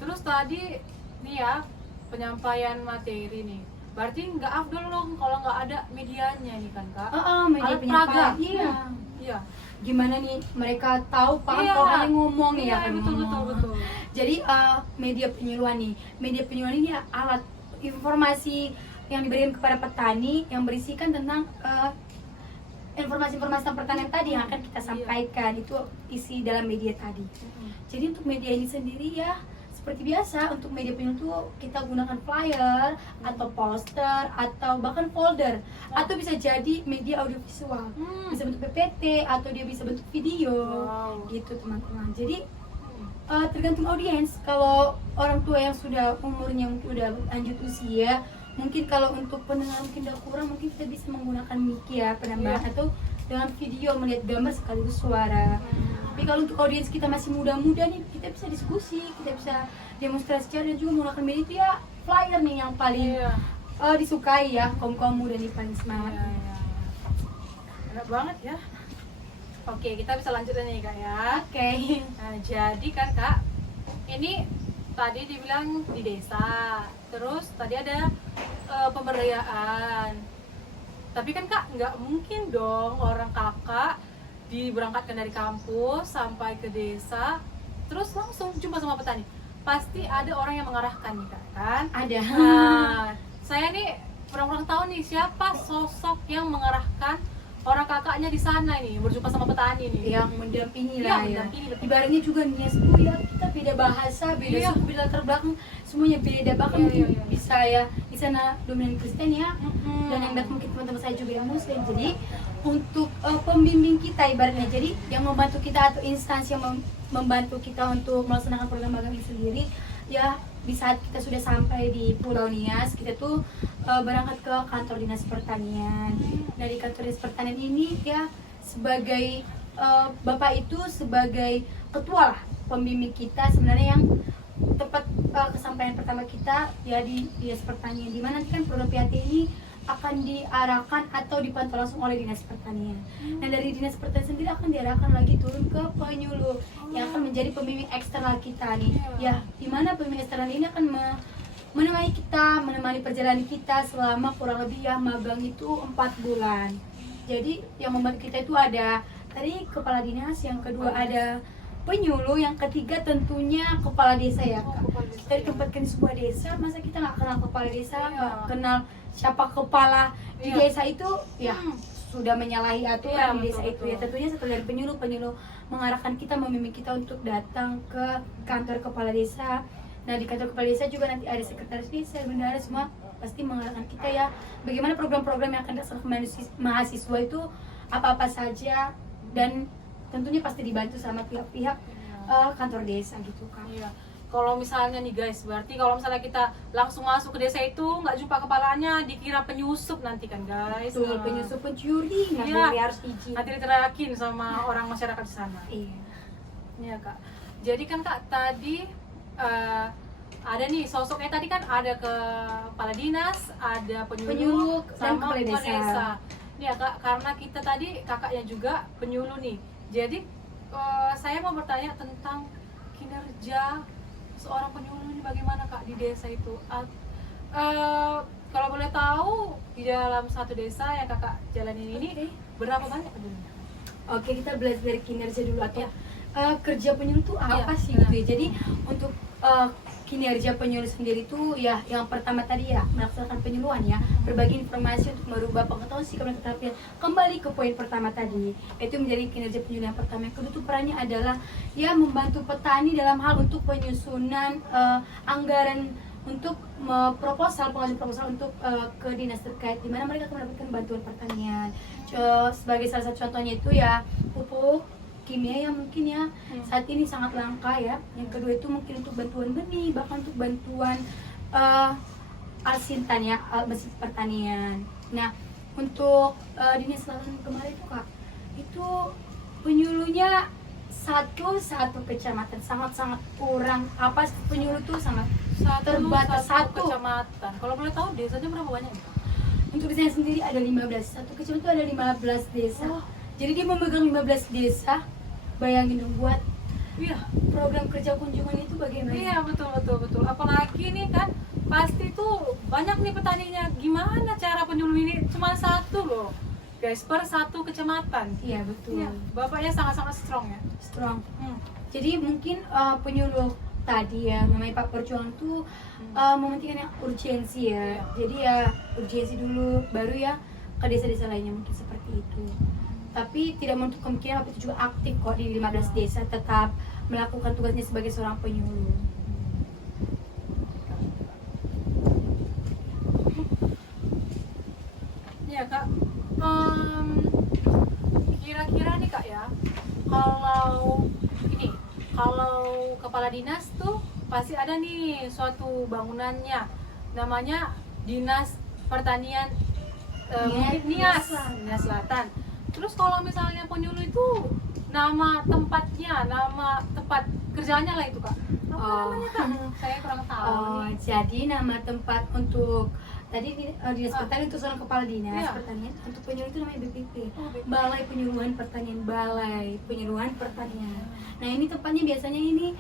Terus tadi nih ya penyampaian materi nih, berarti nggak afdol dong kalau nggak ada medianya nih kan Kak? Media Alat penyampaian. peraga. Iya. Gimana nih mereka tahu paham Iya. kalau kalian ngomong nih Iya, ya kan betul. Jadi media penyuluhan ini ya alat informasi yang diberikan kepada petani yang berisikan tentang informasi-informasi tentang pertanian tadi yang akan kita sampaikan. Itu isi dalam media tadi. Jadi untuk media ini sendiri ya seperti biasa, untuk media penyuluh tuh kita gunakan flyer atau poster atau bahkan folder, atau bisa jadi media audiovisual, bisa bentuk PPT atau dia bisa bentuk video. Gitu teman-teman. Jadi tergantung audiens. Kalau orang tua yang sudah umurnya mungkin udah lanjut usia, mungkin kalau untuk pendengar mungkin udah kurang, mungkin kita bisa menggunakan mic ya penambahan, atau dengan video melihat gambar sekaligus suara. Tapi kalau untuk audiens kita masih muda-muda nih, kita bisa diskusi, kita bisa demonstrasi cara, dan juga menggunakan media itu ya flyer nih yang paling disukai ya kaum muda nih, paling semangat. Enak banget ya. Oke, kita bisa lanjut nih Kak ya. Oke. Nah, jadi kan Kak, ini tadi dibilang di desa, terus tadi ada pemberdayaan. Tapi kan Kak, nggak mungkin dong orang kakak diberangkatkan dari kampus sampai ke desa, terus langsung jumpa sama petani. Pasti ada orang yang mengarahkan nih Kak, kan? Ada. Nah, saya nih kurang tahu nih siapa sosok yang mengarahkan orang kakaknya di sana nih berjumpa sama petani nih, yang mendampingi Iya, lah ya. mendampingi, betul. Ibaratnya juga nias itu ya kita beda bahasa, beda suku, beda latar belakang, semuanya beda. Bahkan mungkin bisa ya di sana dominan Kristen ya, dan yang datang mungkin teman-teman saya juga yang Muslim. Jadi untuk pembimbing kita ibaratnya, jadi yang membantu kita atau instansi yang membantu kita untuk melaksanakan program magang ini sendiri ya, di saat kita sudah sampai di Pulau Nias, kita tuh berangkat ke kantor dinas pertanian. Dari kantor dinas pertanian ini ya sebagai Bapak itu sebagai ketua lah pembimbing kita sebenarnya yang tepat kesampaian pertama kita ya di Dinas Pertanian, di mana nanti kan program PAT ini akan diarahkan atau dipantau langsung oleh Dinas Pertanian. Nah dari Dinas Pertanian sendiri akan diarahkan lagi turun ke penyuluh yang akan menjadi pembimbing eksternal kita nih. Ya, di mana pembimbing eksternal ini akan menemani kita, menemani perjalanan kita selama kurang lebih ya magang itu 4 bulan. Jadi yang membantu kita itu ada tadi kepala dinas, yang kedua ada penyuluh, yang ketiga tentunya kepala desa ya Kak. Kita ditempatkan di sebuah desa, masa kita nggak kenal kepala desa, nggak kenal siapa kepala di desa itu, ya sudah menyalahi aturan di desa itu ya. Tentunya setelah dari penyuluh mengarahkan kita, membimbing kita untuk datang ke kantor kepala desa. Nah di kantor kepala desa juga nanti ada sekretaris desa, bendahara, semua pasti mengarahkan kita ya bagaimana program-program yang akan dilaksanakan mahasiswa itu apa-apa saja, dan tentunya pasti dibantu sama pihak-pihak kantor desa gitu kan. Iya. Kalau misalnya nih guys, berarti kalau misalnya kita langsung masuk ke desa itu nggak jumpa kepalanya, dikira penyusup nanti kan guys. Betul, penyusup, pencuri, nggak boleh, harus izin. Nanti diterakin sama orang masyarakat di sana. Iya. Iya Kak. Jadi kan Kak tadi ada nih sosoknya, tadi kan ada kepala dinas, ada penyuluh dan sama kepala kepala desa. desa. Nih ya Kak, karena kita tadi kakaknya juga penyuluh nih. Jadi saya mau bertanya tentang kinerja seorang penyuluh ini bagaimana Kak di desa itu. Kalau boleh tahu di dalam satu desa yang Kakak jalanin ini berapa banyak penyuluhnya? Oke, kita belajar dari kinerja dulu atau kerja penyuluh itu apa Iya, sih gitu ya. Jadi untuk kinerja penyuluh sendiri itu ya yang pertama tadi ya melaksanakan penyuluhan ya, berbagi informasi untuk merubah pengetahuan sikap dan keterampilan. Kembali ke poin pertama tadi, itu menjadi kinerja penyuluh yang pertama. Yang kedua itu perannya adalah ya membantu petani dalam hal untuk penyusunan anggaran untuk pengajuan proposal untuk ke dinas terkait, di mana mereka akan mendapatkan bantuan pertanian. Sebagai salah satu contohnya itu ya pupuk kimia yang mungkin ya saat ini sangat langka ya. Yang kedua itu mungkin untuk bantuan benih, bahkan untuk bantuan alsintan ya, mesin pertanian. Nah untuk dinas selatan kemarin itu Kak, itu penyuluhnya satu kecamatan, sangat kurang. Apa penyuluh tuh sangat terbatas, satu kecamatan. Kalau boleh tahu desanya berapa banyak? Untuk desanya sendiri ada 15, satu kecamatan itu ada 15 desa. Jadi dia memegang 15 desa. Bayangin dong buat program kerja kunjungan itu bagaimana? Iya betul. Apalagi nih kan pasti tuh banyak nih petaninya. Gimana cara penyuluh ini cuma satu loh guys, per satu kecamatan. Iya betul. Iya, bapaknya sangat-sangat strong ya. Strong. Jadi mungkin penyuluh tadi ya namanya Pak Perjuangan tuh mementingkan yang urgensi ya. Jadi ya urgensi dulu, baru ya ke desa-desa lainnya mungkin seperti itu. Tapi tidak menutup kemungkinan Bapak itu juga aktif kok di 15 desa, tetap melakukan tugasnya sebagai seorang penyuluh. Iya Kak. Kira-kira nih Kak ya, kalau kepala dinas tuh pasti ada nih suatu bangunannya, namanya Dinas Pertanian Nias Selatan. Terus kalau misalnya penyuluh itu nama tempatnya, nama tempat kerjanya lah itu Kak. Apa namanya Kak? Saya kurang tahu. Jadi nama tempat untuk tadi dinas pertanian untuk seorang kepala dinas Iya. pertanian, untuk penyuluh itu namanya BPP. BPP. Balai Penyuluhan Pertanian, Balai Penyuluhan Pertanian. Nah ini tempatnya biasanya ini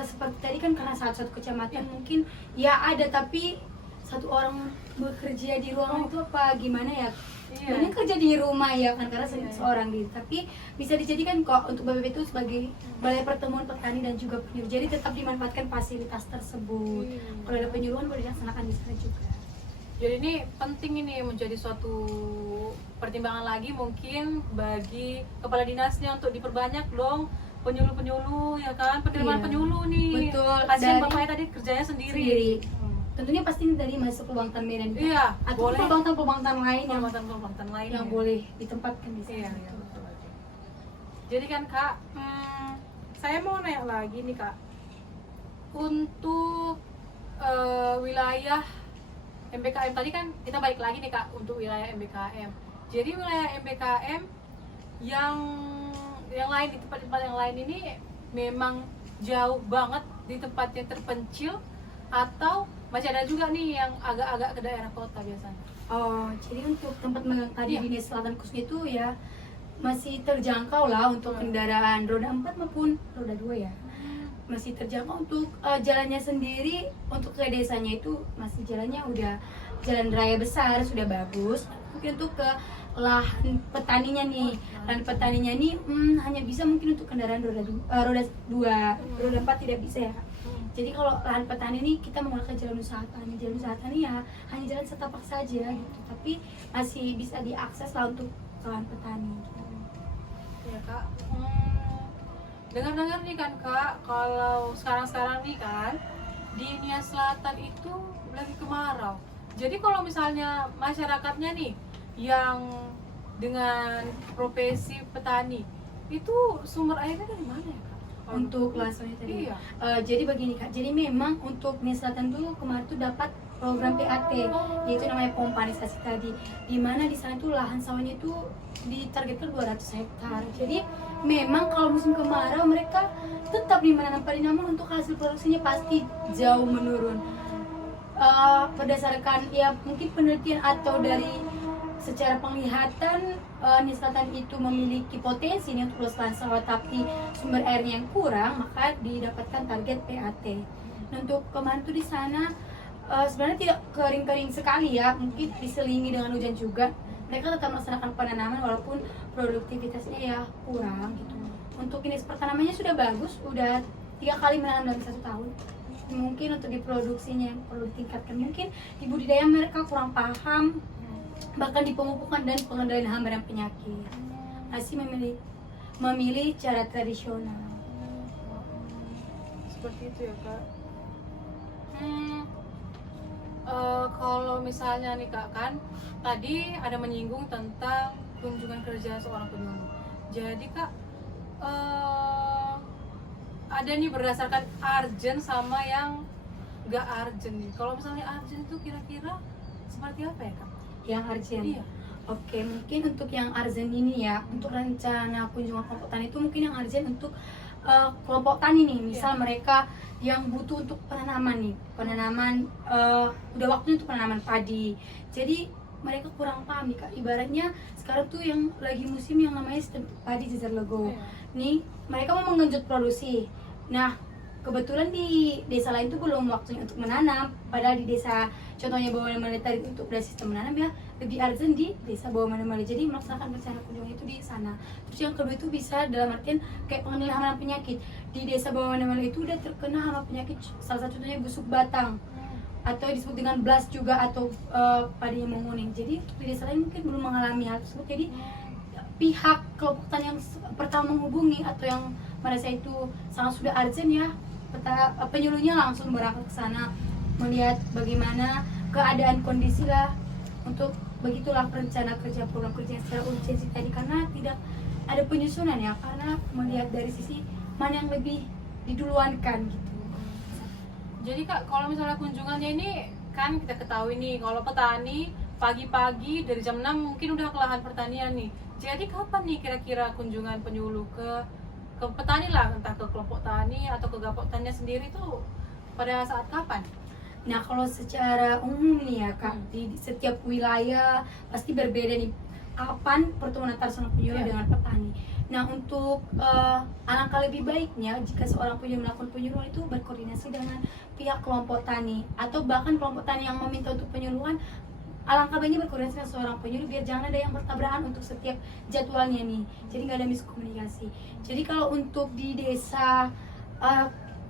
seperti tadi kan karena satu kecamatan mungkin ya ada, tapi satu orang bekerja di ruangan itu apa gimana ya? Iya. Banyak kerja di rumah ya kan, karena seorang diri, tapi bisa dijadikan kok untuk BPP itu sebagai balai pertemuan petani dan juga penyuluh. Jadi tetap dimanfaatkan fasilitas tersebut. Kalau ada penyuluhan boleh dilaksanakan di sana juga. Jadi ini penting, ini menjadi suatu pertimbangan lagi mungkin bagi kepala dinasnya untuk diperbanyak dong penyuluh-penyuluh ya kan, penerimaan Iya. penyuluh nih. Betul. Kasihan Dari- bapaknya tadi kerjanya sendiri. Tentunya pasti ini dari masuk lubang tan Medan. Iya, Atau boleh. lubang-tan lain yang Kehormatan lain yang ya. boleh ditempatkan di Iya, sana. iya, betul. Jadi kan Kak, saya mau nanya lagi nih Kak, untuk wilayah MBKM tadi kan kita balik lagi nih Kak untuk wilayah MBKM. Jadi wilayah MBKM yang lain di tempat-tempat yang lain ini memang jauh banget di tempatnya terpencil, atau masih ada juga nih yang agak-agak ke daerah kota biasanya? Oh, jadi untuk tempat magang tadi Iya. di Nia Selatan khususnya itu ya masih terjangkau lah untuk kendaraan roda 4 maupun roda 2 ya. Masih terjangkau. Untuk jalannya sendiri untuk ke desanya itu masih jalannya udah jalan raya besar, sudah bagus. Mungkin untuk ke lahan petaninya nih, lahan petaninya nih hanya bisa mungkin untuk kendaraan roda 2, roda 4 tidak bisa ya. Jadi kalau lahan petani ini kita menggunakan jalan usaha tani. Jalan usaha tani ya hanya jalan setapak saja gitu, tapi masih bisa diakses lah untuk lahan petani. Ya kak, dengar-dengar nih kan kak, kalau sekarang-sekarang nih kan di Nia Selatan itu lagi kemarau. Jadi kalau misalnya masyarakatnya nih yang dengan profesi petani, itu sumber airnya dari mana ya kak? Untuk langsungnya tadi. Iya. Jadi begini kak, jadi memang untuk Nia Selatan tuh kemarin tuh dapat program PAT, yaitu namanya pompanisasi tadi, di mana di sana tuh lahan sawahnya itu ditargetkan 200 hektar. Jadi memang kalau musim kemarau mereka tetap menanam padi, namun untuk hasil produksinya pasti jauh menurun. Berdasarkan ya mungkin penelitian atau dari secara penglihatan, Nia Selatan itu memiliki potensi nih untuk luas lahan sawah, tapi sumber airnya yang kurang, maka didapatkan target PAT. Nah, untuk kemarin tuh di sana sebenarnya tidak kering-kering sekali ya, mungkin diselingi dengan hujan juga. Mereka tetap melaksanakan penanaman walaupun produktivitasnya ya kurang gitu. Untuk jenis pertanamannya sudah bagus, udah 3 kali menanam dalam 1 tahun. Mungkin untuk diproduksinya yang perlu ditingkatkan, mungkin di budidaya mereka kurang paham, bahkan di pemupukan dan pengendalian hama dan penyakit. Masih memilih cara tradisional. Seperti itu ya kak. Kalau misalnya nih kak, kan tadi ada menyinggung tentang kunjungan kerja seorang penyuluh. Jadi kak, ada nih berdasarkan urgent sama yang gak urgent nih. Kalau misalnya urgent itu kira-kira seperti apa ya kak? Yang urgent. Iya. Oke, mungkin untuk yang urgent ini ya, untuk rencana kunjungan kelompok tani itu mungkin yang urgent untuk kelompok tani nih. Misal mereka yang butuh untuk penanaman nih, penanaman udah waktunya untuk penanaman padi. Jadi mereka kurang paham nih kak. Ibaratnya sekarang tuh yang lagi musim yang namanya sistem padi jajar lego. Nih mereka mau menggenjot produksi. Nah, kebetulan di desa lain tuh belum waktunya untuk menanam, padahal di desa contohnya Bawah Manamali tadi untuk udah sistem menanam ya lebih urgent di desa Bawah Manamali. Jadi melaksanakan rencana kunjungan itu di sana. Terus yang kedua itu bisa dalam artian kayak pengendalian hama dan penyakit. Di desa Bawah Manamali itu udah terkena hama penyakit, salah satu contohnya busuk batang atau disebut dengan blast juga, atau padinya menguning. Jadi di desa lain mungkin belum mengalami hal tersebut. Jadi pihak kelompok tani yang pertama menghubungi atau yang merasa itu sangat sudah urgent ya, penyuluhnya langsung berangkat ke sana melihat bagaimana keadaan kondisi lah. Untuk begitulah rencana kerja program kerja secara urgensi tadi, karena tidak ada penyusunan ya, karena melihat dari sisi mana yang lebih diduluankan gitu. Jadi kak, kalau misalnya kunjungannya ini kan kita ketahui nih kalau petani pagi-pagi dari jam 6 mungkin udah ke lahan pertanian nih. Jadi kapan nih kira-kira kunjungan penyuluh ke petani lah, entah ke kelompok tani atau ke gapok taninya sendiri tuh pada saat kapan? Nah, kalau secara umum nih ya kak, di setiap wilayah pasti berbeda nih kapan pertemuan antara seorang penyuluh dengan petani. Nah, untuk alangkah lebih baiknya jika seorang penyuluh melakukan penyuluhan itu berkoordinasi dengan pihak kelompok tani, atau bahkan kelompok tani yang meminta untuk penyuluhan, alangkah baiknya berkoordinasi dengan seorang penyuluh biar jangan ada yang bertabrakan untuk setiap jadwalnya nih. Jadi nggak ada miskomunikasi. Jadi kalau untuk di desa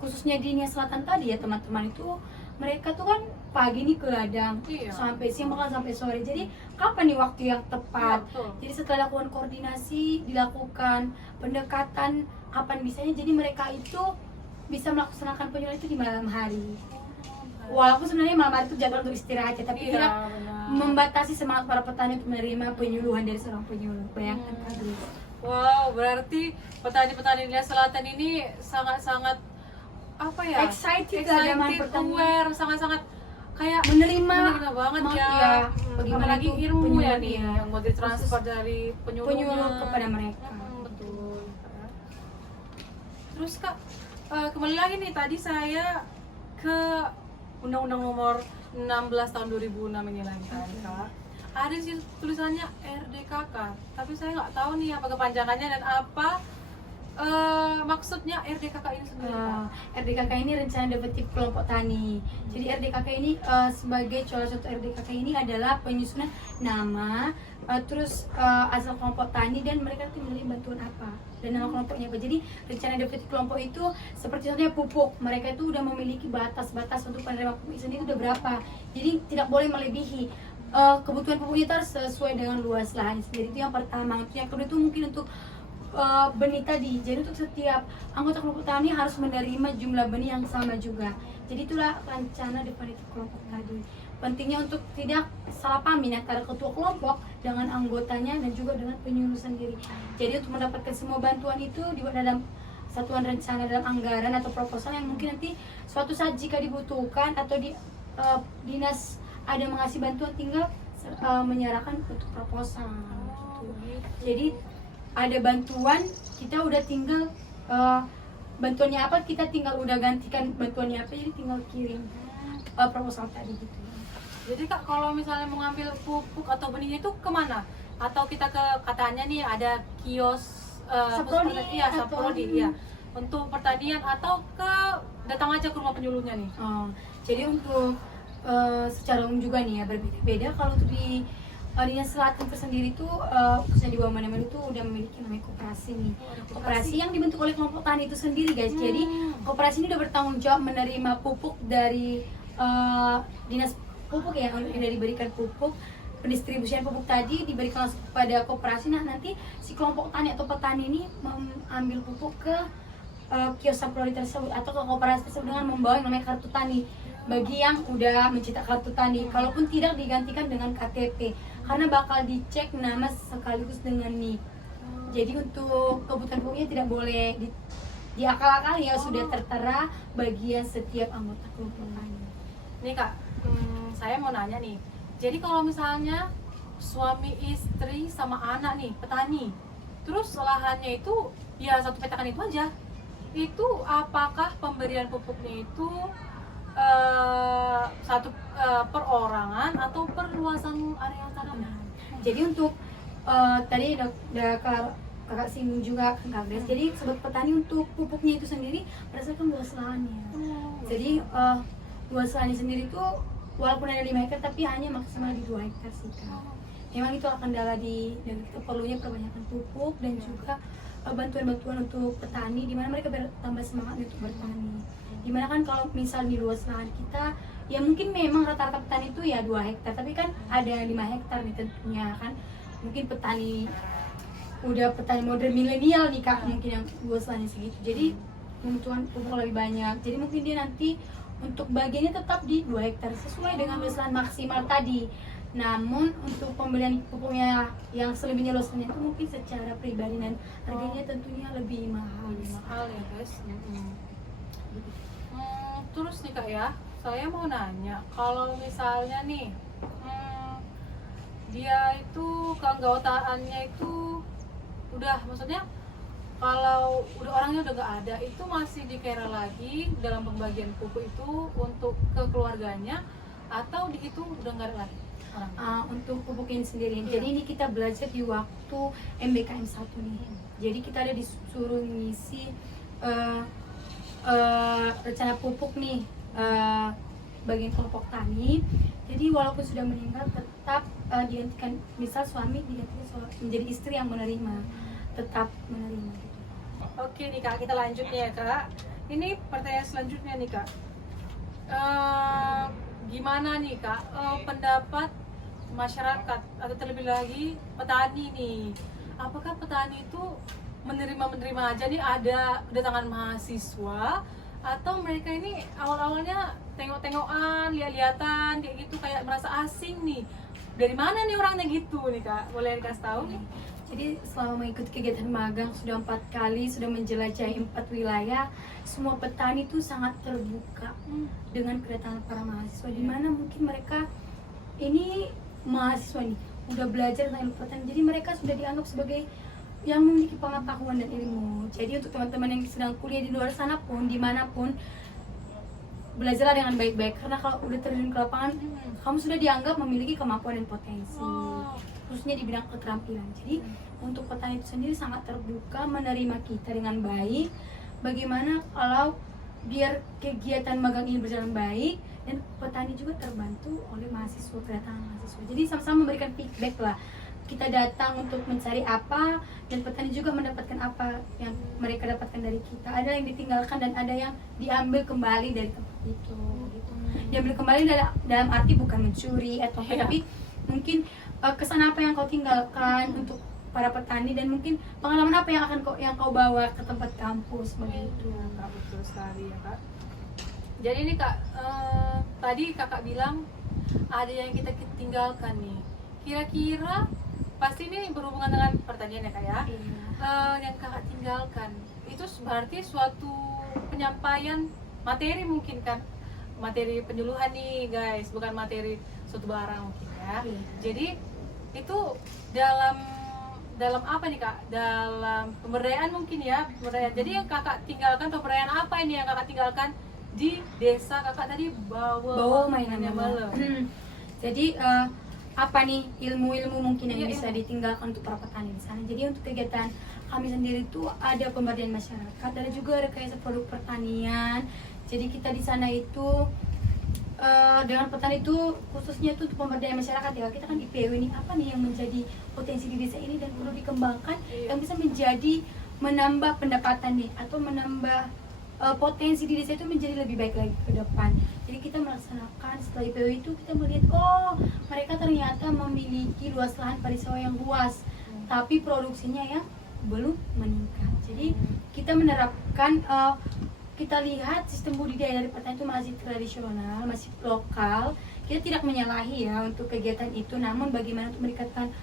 khususnya di Nia Selatan tadi ya teman-teman, itu mereka tuh kan pagi nih ke ladang sampai siang, bahkan sampai sore. Jadi kapan nih waktu yang tepat? Jadi setelah lakukan koordinasi, dilakukan pendekatan kapan bisanya, jadi mereka itu bisa melaksanakan penyuluhan itu di malam hari. Walaupun sebenarnya malam hari itu jadwal untuk istirahat ya, tapi tidak membatasi semangat para petani untuk menerima penyuluhan dari seorang penyuluh. Bayangkan tadi. Wow, berarti petani-petani Nia Selatan ini sangat-sangat apa ya? Excited aware, sangat-sangat kayak menerima banget ya. ya, bagaimana Apalagi itu ilmu ya penyuluhan, nih ya. yang mau ditransfer dari penyuluhnya penyuluh kepada mereka. betul. Terus Kak, kembali lagi nih, tadi saya ke Undang-Undang Nomor 16 tahun 2006 ini lagi kan Kak. Ada sih tulisannya RDKK, tapi saya nggak tahu nih apa kepanjangannya dan apa maksudnya RDKK ini sendiri Kak. RDKK ini rencana definitif kelompok tani. Jadi RDKK ini sebagai salah satu RDKK ini adalah penyusunan nama, terus asal kelompok tani dan mereka itu menerima bantuan apa dan nama kelompoknya apa. Jadi rencana definitif kelompok itu seperti contohnya pupuk, mereka itu udah memiliki batas-batas untuk penerima pupuk sendiri udah berapa. Jadi tidak boleh melebihi. Kebutuhan pupuknya itu harus sesuai dengan luas lahan sendiri, itu yang pertama. Yang kedua itu mungkin untuk benih tadi, jadi untuk setiap anggota kelompok tani harus menerima jumlah benih yang sama juga. Jadi itulah rencana definitif kelompok tadi. Pentingnya untuk tidak salah paham ini antara ketua kelompok dengan anggotanya dan juga dengan penyuluh sendiri. Jadi untuk mendapatkan semua bantuan itu dibuat dalam satuan rencana dalam anggaran atau proposal yang mungkin nanti suatu saat jika dibutuhkan atau di dinas ada mengasih bantuan tinggal menyerahkan untuk proposal. Gitu. Jadi ada bantuan, kita udah tinggal bantuannya apa, kita tinggal udah gantikan bantuannya apa, jadi tinggal kirim proposal tadi gitu. Jadi Kak, kalau misalnya mau ngambil pupuk atau benihnya itu kemana? Atau kita ke, katanya nih ada kios Saprodi, iya, Saprodi, iya, untuk pertanian, atau ke datang aja ke rumah penyuluhnya nih? Jadi untuk secara umum juga nih ya berbeda-beda. Kalau untuk di Dinas Selatan tersendiri itu khususnya di bawah Manaman itu udah memiliki namanya koperasi nih. Koperasi yang dibentuk oleh kelompok tani itu sendiri guys. Jadi koperasi ini udah bertanggung jawab menerima pupuk dari dinas pupuk ya, yang diberikan pupuk, pendistribusian pupuk tadi diberikan langsung kepada koperasi. Nah nanti si kelompok tani atau petani ini mengambil pupuk ke kios Saprodi tersebut atau ke koperasi tersebut dengan membawa yang namanya kartu tani bagi yang udah mencetak kartu tani. Kalaupun tidak, digantikan dengan KTP karena bakal dicek nama sekaligus dengan NIK. Jadi untuk kebutuhan pupuknya tidak boleh diakal-akali ya, sudah tertera bagian setiap anggota kelompok tani. Nih Kak, saya mau nanya nih, jadi kalau misalnya suami istri sama anak nih petani, terus lahannya itu ya satu petakan itu aja, itu apakah pemberian pupuknya itu satu perorangan atau perluasan area tanah? Jadi untuk tadi udah kakak singgung juga Kak Grace. Jadi sobat petani untuk pupuknya itu sendiri berdasarkan luas lahannya. Jadi luas lahannya sendiri itu walaupun ada 5 hektar tapi hanya maksimal di 2 hektar sih Kak. Memang itu kendala dan kita perlunya perbanyakan pupuk dan juga bantuan-bantuan untuk petani di mana mereka bertambah semangat untuk bertani. Dimana kan kalau misal di luas lahan kita ya mungkin memang rata-rata petani itu ya 2 hektar tapi kan ada 5 hektar nih tentunya kan, mungkin petani udah petani modern milenial nih Kak, mungkin yang luas lahannya segitu, jadi kebutuhan pupuk lebih banyak. Jadi mungkin dia nanti untuk bagiannya tetap di 2 hektar sesuai dengan luas lahan maksimal tadi. Namun untuk pembelian pupuknya yang selebihnya luas lahannya itu mungkin secara pribadi dan harganya tentunya lebih mahal. Mahal ya guys. Terus nih Kak ya, saya mau nanya, kalau misalnya nih dia itu keanggotaannya itu udah, maksudnya kalau udah orangnya udah gak ada, itu masih dikira lagi dalam pembagian pupuk itu untuk ke keluarganya atau di itu udah gak ada lagi orang? Untuk pupuk ini sendiri, jadi ini kita belajar di waktu MBKM 1 nih. Jadi kita ada disuruh ngisi rencana pupuk nih bagian kelompok tani. Jadi walaupun sudah meninggal tetap digantikan, misal suami digantikan menjadi istri yang menerima, tetap menerima gitu. Oke nih Kak, kita lanjut nih ya Kak. Ini pertanyaan selanjutnya nih Kak, gimana nih Kak pendapat masyarakat atau terlebih lagi petani nih, apakah petani itu menerima aja nih ada kedatangan mahasiswa, atau mereka ini awal-awalnya tengok-tengokan, lihat-lihatan kayak gitu, kayak merasa asing nih, dari mana nih orangnya gitu nih Kak, boleh dikasih tahu nih? Jadi selama mengikuti kegiatan magang sudah 4 kali, sudah menjelajahi 4 wilayah, semua petani itu sangat terbuka dengan kedatangan para mahasiswa. Di mana mungkin mereka ini mahasiswa nih udah belajar tentang ilmu pertanian, jadi mereka sudah dianggap sebagai yang memiliki pengetahuan dan ilmu. Jadi untuk teman-teman yang sedang kuliah di luar sana pun, dimanapun, belajarlah dengan baik-baik, karena kalau udah terjun ke lapangan, kamu sudah dianggap memiliki kemampuan dan potensi, khususnya di bidang keterampilan. Jadi untuk petani itu sendiri sangat terbuka menerima kita dengan baik. Bagaimana kalau biar kegiatan magang ini berjalan baik dan petani juga terbantu oleh mahasiswa, kedatangan mahasiswa. Jadi sama-sama memberikan feedback lah. Kita datang untuk mencari apa dan petani juga mendapatkan apa yang mereka dapatkan dari kita. Ada yang ditinggalkan dan ada yang diambil kembali dari tempat itu. Gitu. Diambil kembali dalam arti bukan mencuri atau tapi mungkin kesan apa yang kau tinggalkan untuk para petani, dan mungkin pengalaman apa yang kau bawa ke tempat kampus begitu. Kak, betul sekali ya Kak. Jadi ini Kak, tadi Kakak bilang ada yang kita tinggalkan nih. Kira-kira pasti ini berhubungan dengan pertanian ya Kak ya. Yang Kakak tinggalkan itu berarti suatu penyampaian materi mungkin kan, materi penyuluhan nih guys, bukan materi suatu barang mungkin ya. Jadi itu dalam apa nih Kak? Dalam pemberdayaan mungkin ya, pemberdayaan. Jadi yang Kakak tinggalkan, pemberdayaan apa ini yang Kakak tinggalkan di desa Kakak tadi bawa mainannya malam. Jadi apa nih ilmu-ilmu mungkin yang bisa ditinggalkan untuk para petani di sana. Jadi untuk kegiatan kami sendiri itu ada pemberdayaan masyarakat, ada juga rekayasa produk pertanian. Jadi kita di sana itu dengan petani itu khususnya itu untuk pemberdayaan masyarakat ya. Kita kan IPW ini apa nih yang menjadi potensi di desa ini dan perlu dikembangkan, yang bisa menjadi menambah pendapatan nih atau menambah potensi di desa itu menjadi lebih baik lagi ke depan. Jadi kita melaksanakan setelah IPW itu kita melihat mereka ternyata memiliki luas lahan padi sawah yang luas, tapi produksinya yang belum meningkat. Jadi kita menerapkan kita lihat sistem budidaya dari petani itu masih tradisional, masih lokal. Kita tidak menyalahi ya untuk kegiatan itu, namun bagaimana untuk meningkatkan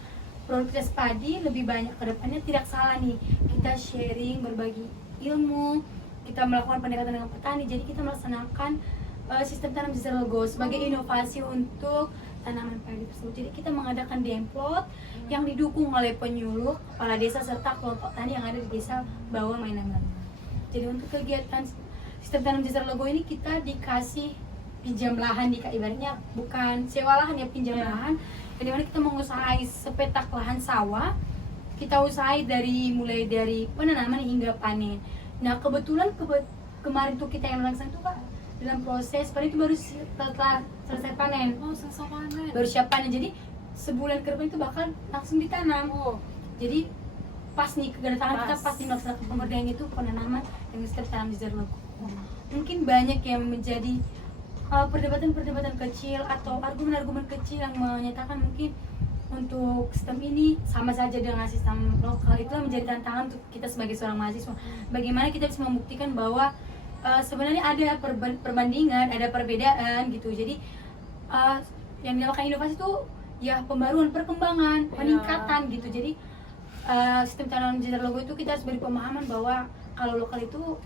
produktivitas padi lebih banyak ke depannya tidak salah nih. Kita sharing, berbagi ilmu, kita melakukan pendekatan dengan petani. Jadi kita melaksanakan sistem tanam zero go sebagai inovasi untuk tanaman padi tersebut. Jadi kita mengadakan demplot yang didukung oleh penyuluh, kepala desa serta kelompok tani yang ada di desa bawah mainan. Jadi untuk kegiatan sistem tanam zero go ini kita dikasih pinjam lahan nih Kak, ibaratnya bukan sewa lahan ya, pinjam lahan. Jadi mana kita mengusahai sepetak lahan sawah, kita usahai mulai dari penanaman hingga panen. Nah kebetulan kemarin tuh kita yang melaksanakan itu Kak, dalam proses panen itu baru setelah selesai panen. Selesai panen. Baru siap panen, jadi sebulan ke depan itu bakal langsung ditanam. Jadi pas nih kedatangan kita pasti melaksanakan pemberdayaan itu, penanaman yang kita tanam di zero go. Mungkin banyak yang menjadi perdebatan-perdebatan kecil atau argumen-argumen kecil yang menyatakan mungkin untuk sistem ini sama saja dengan sistem lokal. Itulah menjadi tantangan untuk kita sebagai seorang mahasiswa. Bagaimana kita bisa membuktikan bahwa sebenarnya ada perbandingan, ada perbedaan gitu. Jadi yang dilakukan inovasi itu ya pembaruan, perkembangan, peningkatan gitu. Jadi sistem tanam zero go itu kita harus beri pemahaman bahwa kalau lokal itu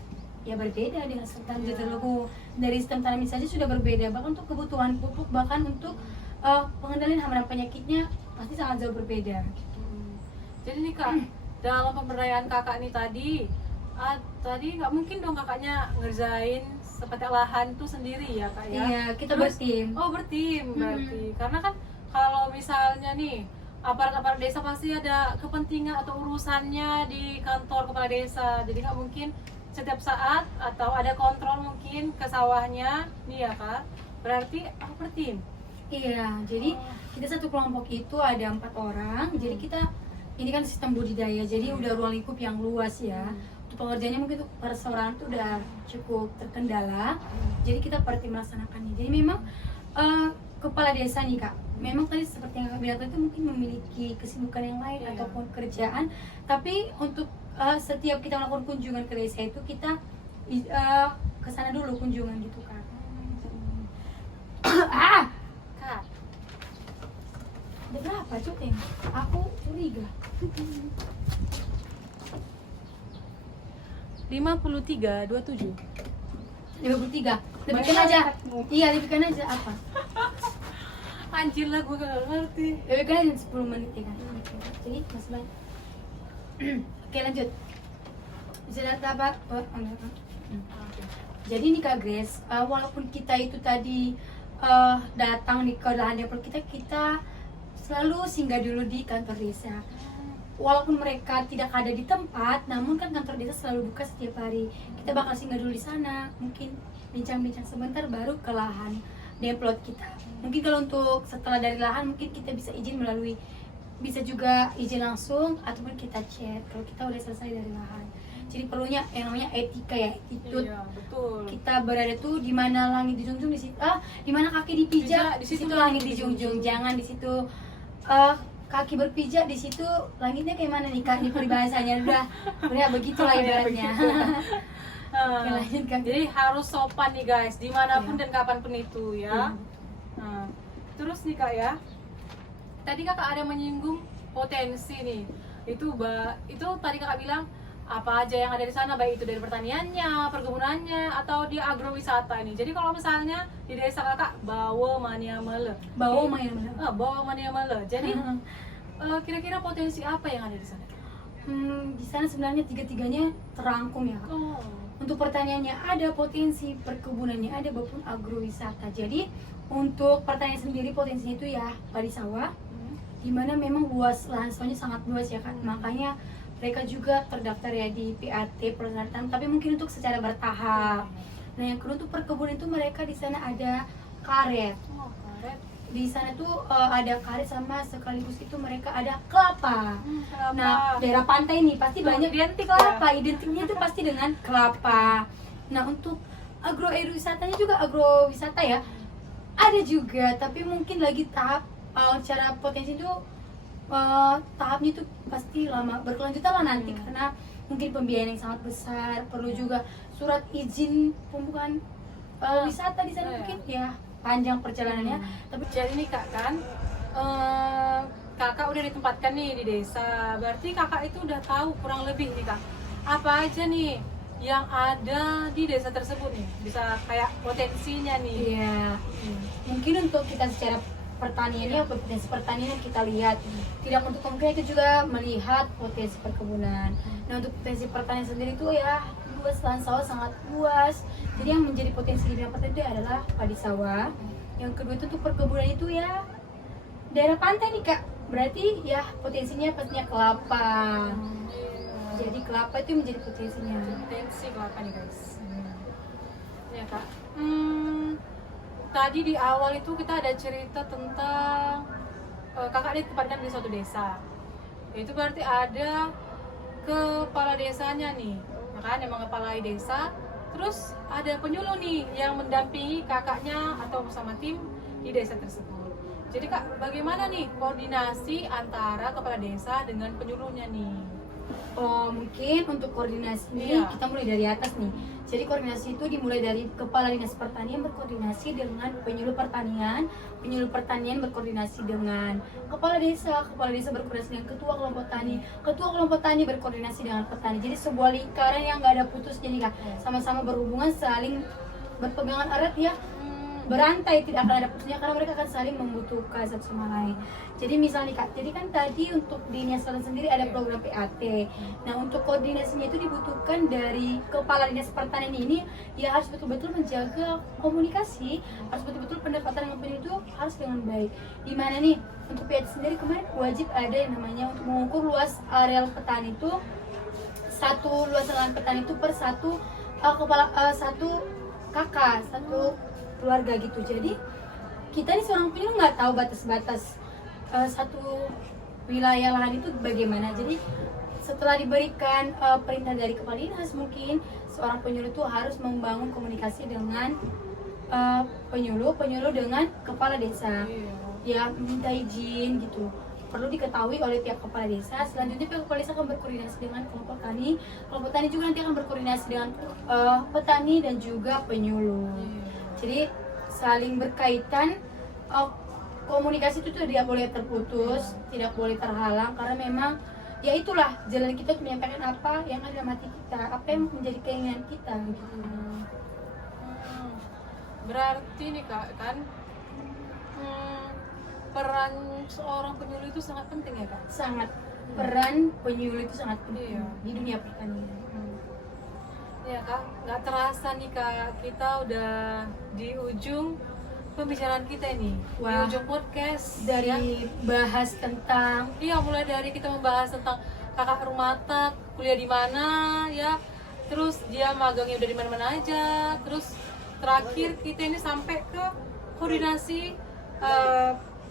ya berbeda dengan sistem tanam zero go. Dari sistem tanam saja sudah berbeda, bahkan untuk kebutuhan pupuk, bahkan untuk pengendalian hama dan penyakitnya pasti sangat jauh berbeda. Jadi nih Kak, dalam pemberdayaan Kakak nih tadi nggak mungkin dong Kakaknya ngerjain sepetak lahan tuh sendiri ya Kak ya? Iya, kita bertim. Oh bertim berarti, karena kan kalau misalnya nih aparat-aparat desa pasti ada kepentingan atau urusannya di kantor kepala desa, jadi nggak mungkin setiap saat atau ada kontrol mungkin ke sawahnya nih ya Kak, berarti aku bertim. Iya, jadi kita satu kelompok itu ada 4 orang. Jadi kita ini kan sistem budidaya, jadi udah ruang lingkup yang luas ya. Untuk pengerjaannya mungkin untuk perseorangan itu udah cukup terkendala. Jadi kita per tim melaksanakannya. Jadi memang kepala desa nih Kak, memang tadi seperti yang Kak bilang itu mungkin memiliki kesibukan yang lain ataupun kerjaan. Tapi untuk setiap kita melakukan kunjungan ke desa itu kita ke sana dulu kunjungan gitu Kak. Kak, Ada berapa Cuk? Aku curiga. 53, 27. 53. Lebihkan aja. Iya, lebihkan aja apa? Anjir lah, gue gak ngerti. Lebihkan aja 10 menit ya kan. Jadi masih banyak. Oke, lanjut. Bisa data apa? Jadi nih Kak Grace, walaupun kita itu tadi datang nih ke lahan dapur kita selalu singgah dulu di kantor desa. Walaupun mereka tidak ada di tempat, namun kan kantor desa selalu buka setiap hari. Kita bakal singgah dulu di sana, mungkin bincang-bincang sebentar baru ke lahan demplot kita. Mungkin kalau untuk setelah dari lahan mungkin kita bisa izin melalui, bisa juga izin langsung ataupun kita chat kalau kita udah selesai dari lahan. Jadi perlunya yang namanya etika ya, attitude. Iya, betul. Kita berada tuh di mana langit dijunjung di situ, di mana kaki dipijak di situ langit dijunjung. Jangan di situ kaki berpijak di situ langitnya kayak mana nih Kak, ini peribahasanya udah begitulah ibaratnya. Oke, lanjut, Kak. Jadi harus sopan nih guys, dimanapun dan kapanpun itu ya. Nah, terus nih Kak ya, tadi Kakak ada menyinggung potensi nih. Itu tadi Kakak bilang apa aja yang ada di sana, baik itu dari pertaniannya, perkebunannya, atau di agrowisata nih. Jadi kalau misalnya di desa Kakak Bawo Maniamele. Bawo Maniamele. Bawo Maniamele. Jadi kira-kira potensi apa yang ada di sana? Di sana sebenarnya tiga-tiganya terangkum ya Kak. Untuk pertaniannya ada, potensi perkebunannya ada, maupun agrowisata. Jadi untuk pertanian sendiri potensinya itu ya padi sawah, dimana memang luas, lahan sawahnya sangat luas ya kan. Makanya mereka juga terdaftar ya di PAT persyaratan, tapi mungkin untuk secara bertahap. Nah yang kedua untuk perkebunan itu mereka di sana ada karet. Karet. Di sana tuh ada karet sama sekaligus itu mereka ada kelapa. Nah daerah pantai nih pasti banyak identik kelapa, identiknya itu pasti dengan kelapa. Nah untuk agrowisatanya juga agrowisata ya ada juga, tapi mungkin lagi tahap secara potensi itu tahapnya itu pasti lama berkelanjutan lah nanti karena mungkin pembiayaan yang sangat besar, perlu juga surat izin pembukaan wisata di sana mungkin ya panjang perjalanannya. Tapi jadi nih Kak kan Kakak udah ditempatkan nih di desa, berarti Kakak itu udah tahu kurang lebih nih Kak apa aja nih yang ada di desa tersebut nih, bisa kayak potensinya nih. Iya. Mungkin untuk kita secara pertaniannya, potensi pertanian yang kita lihat, tidak untuk mungkin itu juga melihat potensi perkebunan. Nah untuk potensi pertanian sendiri itu ya luas, lahan sawah sangat luas. Jadi yang menjadi potensi di bidang pertanian itu adalah padi sawah. Yang kedua itu untuk perkebunan itu ya daerah pantai nih Kak, berarti ya potensinya pastinya kelapa. Jadi kelapa itu menjadi potensinya. Potensi kelapa nih guys. Ya Kak. Tadi di awal itu kita ada cerita tentang Kakak ditempatkan di suatu desa. Itu berarti ada kepala desanya nih, ya kan, emang kepala desa. Terus ada penyuluh nih yang mendampingi kakaknya atau bersama tim di desa tersebut. Jadi Kak, bagaimana nih koordinasi antara kepala desa dengan penyuluhnya nih? Mungkin untuk koordinasi ini kita mulai dari atas nih. Jadi koordinasi itu dimulai dari kepala dinas pertanian berkoordinasi dengan penyuluh pertanian berkoordinasi dengan kepala desa berkoordinasi dengan ketua kelompok tani berkoordinasi dengan petani. Jadi sebuah lingkaran yang nggak ada putusnya nih Kak, sama-sama berhubungan, saling berpegangan erat ya, berantai, tidak akan ada putusnya karena mereka akan saling membutuhkan satu sama lain. Jadi misalnya Kak, jadi kan tadi untuk di Dinas Pertanian sendiri ada program PAT. Nah untuk koordinasinya itu dibutuhkan dari kepala dinas pertanian ini, ya harus betul-betul menjaga komunikasi, harus betul-betul pendekatan dengan penyuluh itu harus dengan baik. Dimana nih untuk PAT sendiri kemarin wajib ada yang namanya untuk mengukur luas areal petani itu, satu luas lahan petani itu per satu satu kakak, satu keluarga gitu. Jadi kita nih seorang penyuluh nggak tahu batas-batas satu wilayah lahan itu bagaimana. Jadi setelah diberikan perintah dari kepala dinas, mungkin seorang penyuluh itu harus membangun komunikasi dengan penyuluh dengan kepala desa, ya minta izin gitu, perlu diketahui oleh tiap kepala desa. Selanjutnya pihak kepala desa akan berkoordinasi dengan kelompok tani juga nanti akan berkoordinasi dengan petani dan juga penyuluh. Jadi saling berkaitan. komunikasi itu tidak boleh terputus, tidak boleh terhalang, karena memang ya itulah jalan kita untuk menyampaikan apa yang ada dalam hati kita, apa yang menjadi keinginan kita gitu. Berarti nih Kak kan peran seorang penyuluh itu sangat penting ya Kak? Sangat, peran penyuluh itu sangat penting Iya. di dunia pertanian. Ya Kak, nggak terasa nih Kak, kita udah di ujung pembicaraan kita ini. Di Wah. ujung podcast Dari ya. bahas tentang Iya, mulai dari kita membahas tentang kakak Rumata kuliah di mana ya, terus dia magangnya udah di mana-mana aja, terus terakhir kita ini sampai ke koordinasi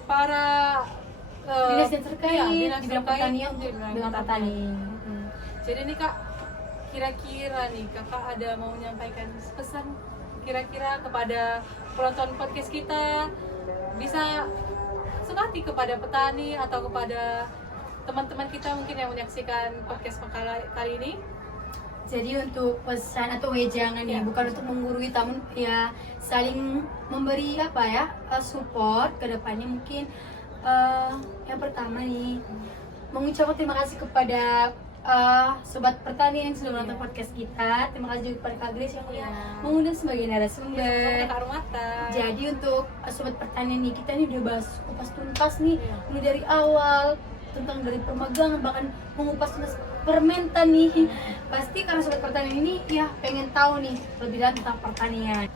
para dinas yang terkait iya, di dinas bidang terkait pertanian di untuk bidang dengan petani. Jadi nih Kak, kira-kira nih Kakak ada mau menyampaikan pesan kira-kira kepada penonton podcast kita, bisa sekali kepada petani atau kepada teman-teman kita mungkin yang menyaksikan podcast kali ini? Jadi untuk pesan atau wejangan Ya. nih, bukan untuk menggurui, namun ya saling memberi apa ya, support ke depannya. Mungkin yang pertama nih, mengucapkan terima kasih kepada sobat pertanian yang sudah menonton podcast kita. Terima kasih juga kepada Kak Grace yang Iya. mengundang sebagai Sama narasumber. Kakak Rumata. Jadi untuk sobat pertanian nih, kita nih udah bahas kupas tuntas nih, Iya. mulai dari awal tentang dari permagangan, bahkan mengupas tuntas permentan nih. Pasti karena sobat pertanian ini ya pengen tahu nih lebih dalam tentang pertanian.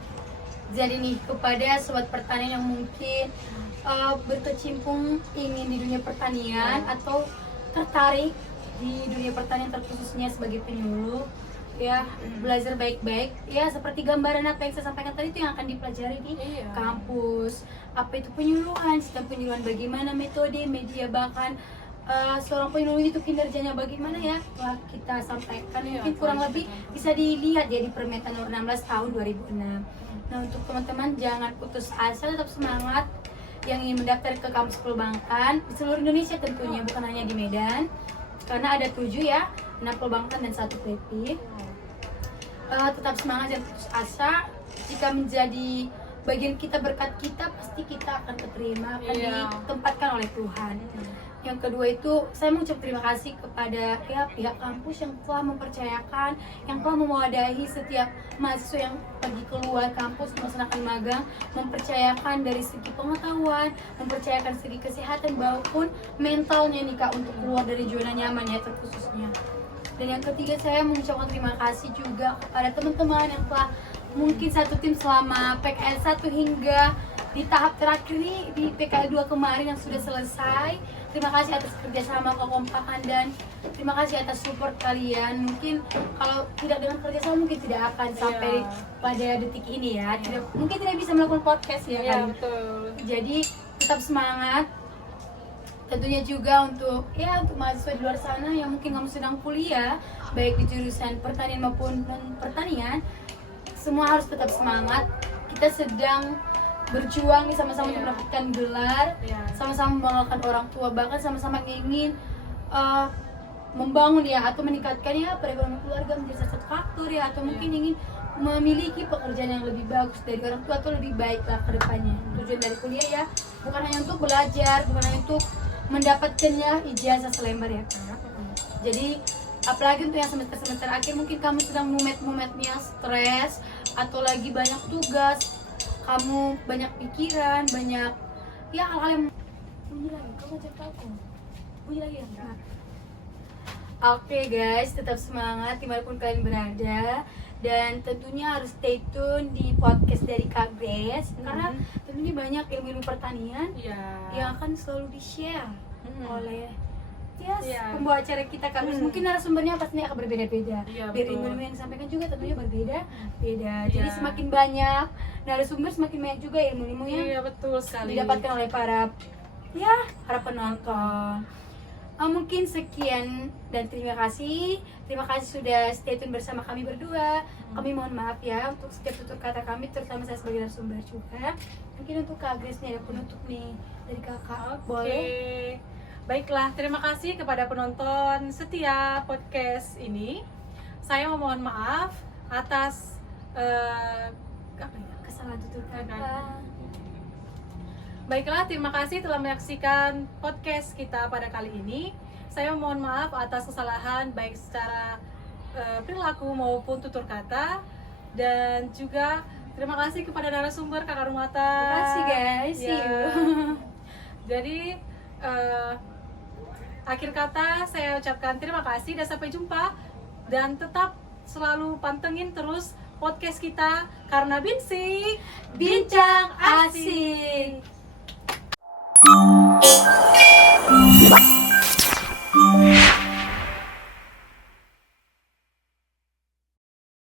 Jadi nih kepada sobat pertanian yang mungkin berkecimpung ingin di dunia pertanian atau tertarik di dunia pertanian, terkhususnya sebagai penyuluh, ya belajar baik-baik ya, seperti gambaran apa yang saya sampaikan tadi itu yang akan dipelajari di Iya. kampus. Apa itu penyuluhan, sistem penyuluhan, bagaimana metode, media, bahkan seorang penyuluh itu kinerjanya bagaimana ya, telah kita sampaikan. Iya, Mungkin kurang telah lebih kita bisa dilihat ya di Permentan nomor 16 tahun 2006. Nah untuk teman-teman jangan putus asa, tetap semangat yang ingin mendaftar ke kampus Pelbangkan di seluruh Indonesia tentunya, bukan hanya di Medan, karena ada 7 ya, 6 Pelbangkan dan 1 PP. Tetap semangat dan putus asa. Jika menjadi bagian kita, berkat kita, pasti kita akan keterima, akan Iya. ditempatkan oleh Tuhan. Yang kedua itu, saya mengucap terima kasih kepada pihak kampus yang telah mempercayakan, yang telah mewadahi setiap mahasiswa yang pergi keluar kampus melaksanakan magang, mempercayakan dari segi pengetahuan, mempercayakan segi kesehatan maupun mentalnya nih Kak, untuk keluar dari zona nyaman ya terkhususnya. Dan yang ketiga, saya mengucapkan terima kasih juga kepada teman-teman yang telah mungkin satu tim selama PKL 1 hingga di tahap terakhir nih di PKL 2 kemarin yang sudah selesai. Terima kasih atas kerjasama, kekompakan, dan terima kasih atas support kalian. Mungkin kalau tidak dengan kerjasama mungkin tidak akan sampai pada detik ini ya. Mungkin tidak bisa melakukan podcast ya Iya, kan. betul. Jadi tetap semangat. Tentunya juga untuk mahasiswa di luar sana yang mungkin kamu sedang kuliah, baik di jurusan pertanian maupun non pertanian, semua harus tetap semangat. Kita sedang berjuang nih sama-sama untuk mendapatkan gelar, sama-sama membanggakan orang tua, bahkan sama-sama ingin membangun ya atau meningkatkan ya perekonomian keluarga menjadi salah satu faktor ya, atau mungkin ingin memiliki pekerjaan yang lebih bagus dari orang tua atau lebih baik lah ke depannya. Tujuan dari kuliah ya bukan hanya untuk belajar, bukan hanya untuk mendapatkannya ijazah selembar ya Kak. Jadi apalagi untuk yang semester akhir, mungkin kamu sedang mumet-mumetnya, stres atau lagi banyak tugas, kamu banyak pikiran, banyak ya hal-hal yang bunyi lagi, kamu cerita aku bunyi lagi ya Kak. Oke guys, tetap semangat dimanapun kalian berada, dan tentunya harus stay tune di podcast dari Kak Grace, karena tentunya banyak ilmu-ilmu pertanian yang akan selalu di-share oleh pembawa acara kita Kak Grace. Mungkin narasumbernya pastinya akan berbeda-beda, Iya, biar betul. ilmu-ilmu yang disampaikan juga tentunya berbeda-beda. Jadi semakin banyak narasumber, semakin banyak juga ilmu-ilmu yang Iya, betul sekali. didapatkan oleh para penonton. Mungkin sekian dan terima kasih sudah stay tune bersama kami berdua. Kami mohon maaf ya untuk setiap tutur kata kami, terutama saya sebagai narasumber juga. Mungkin untuk Kak Grace nih ada penutup nih dari kakak. Boleh? Baiklah, terima kasih kepada penonton setia podcast ini. Saya memohon maaf atas Kesalahan tutur kata. Baiklah, terima kasih telah menyaksikan podcast kita pada kali ini. Saya mohon maaf atas kesalahan baik secara perilaku maupun tutur kata, dan juga terima kasih kepada narasumber Kakak Rumata. Terima kasih guys. See you. Jadi akhir kata saya ucapkan terima kasih dan sampai jumpa, dan tetap selalu pantengin terus podcast kita karena Bincang asik.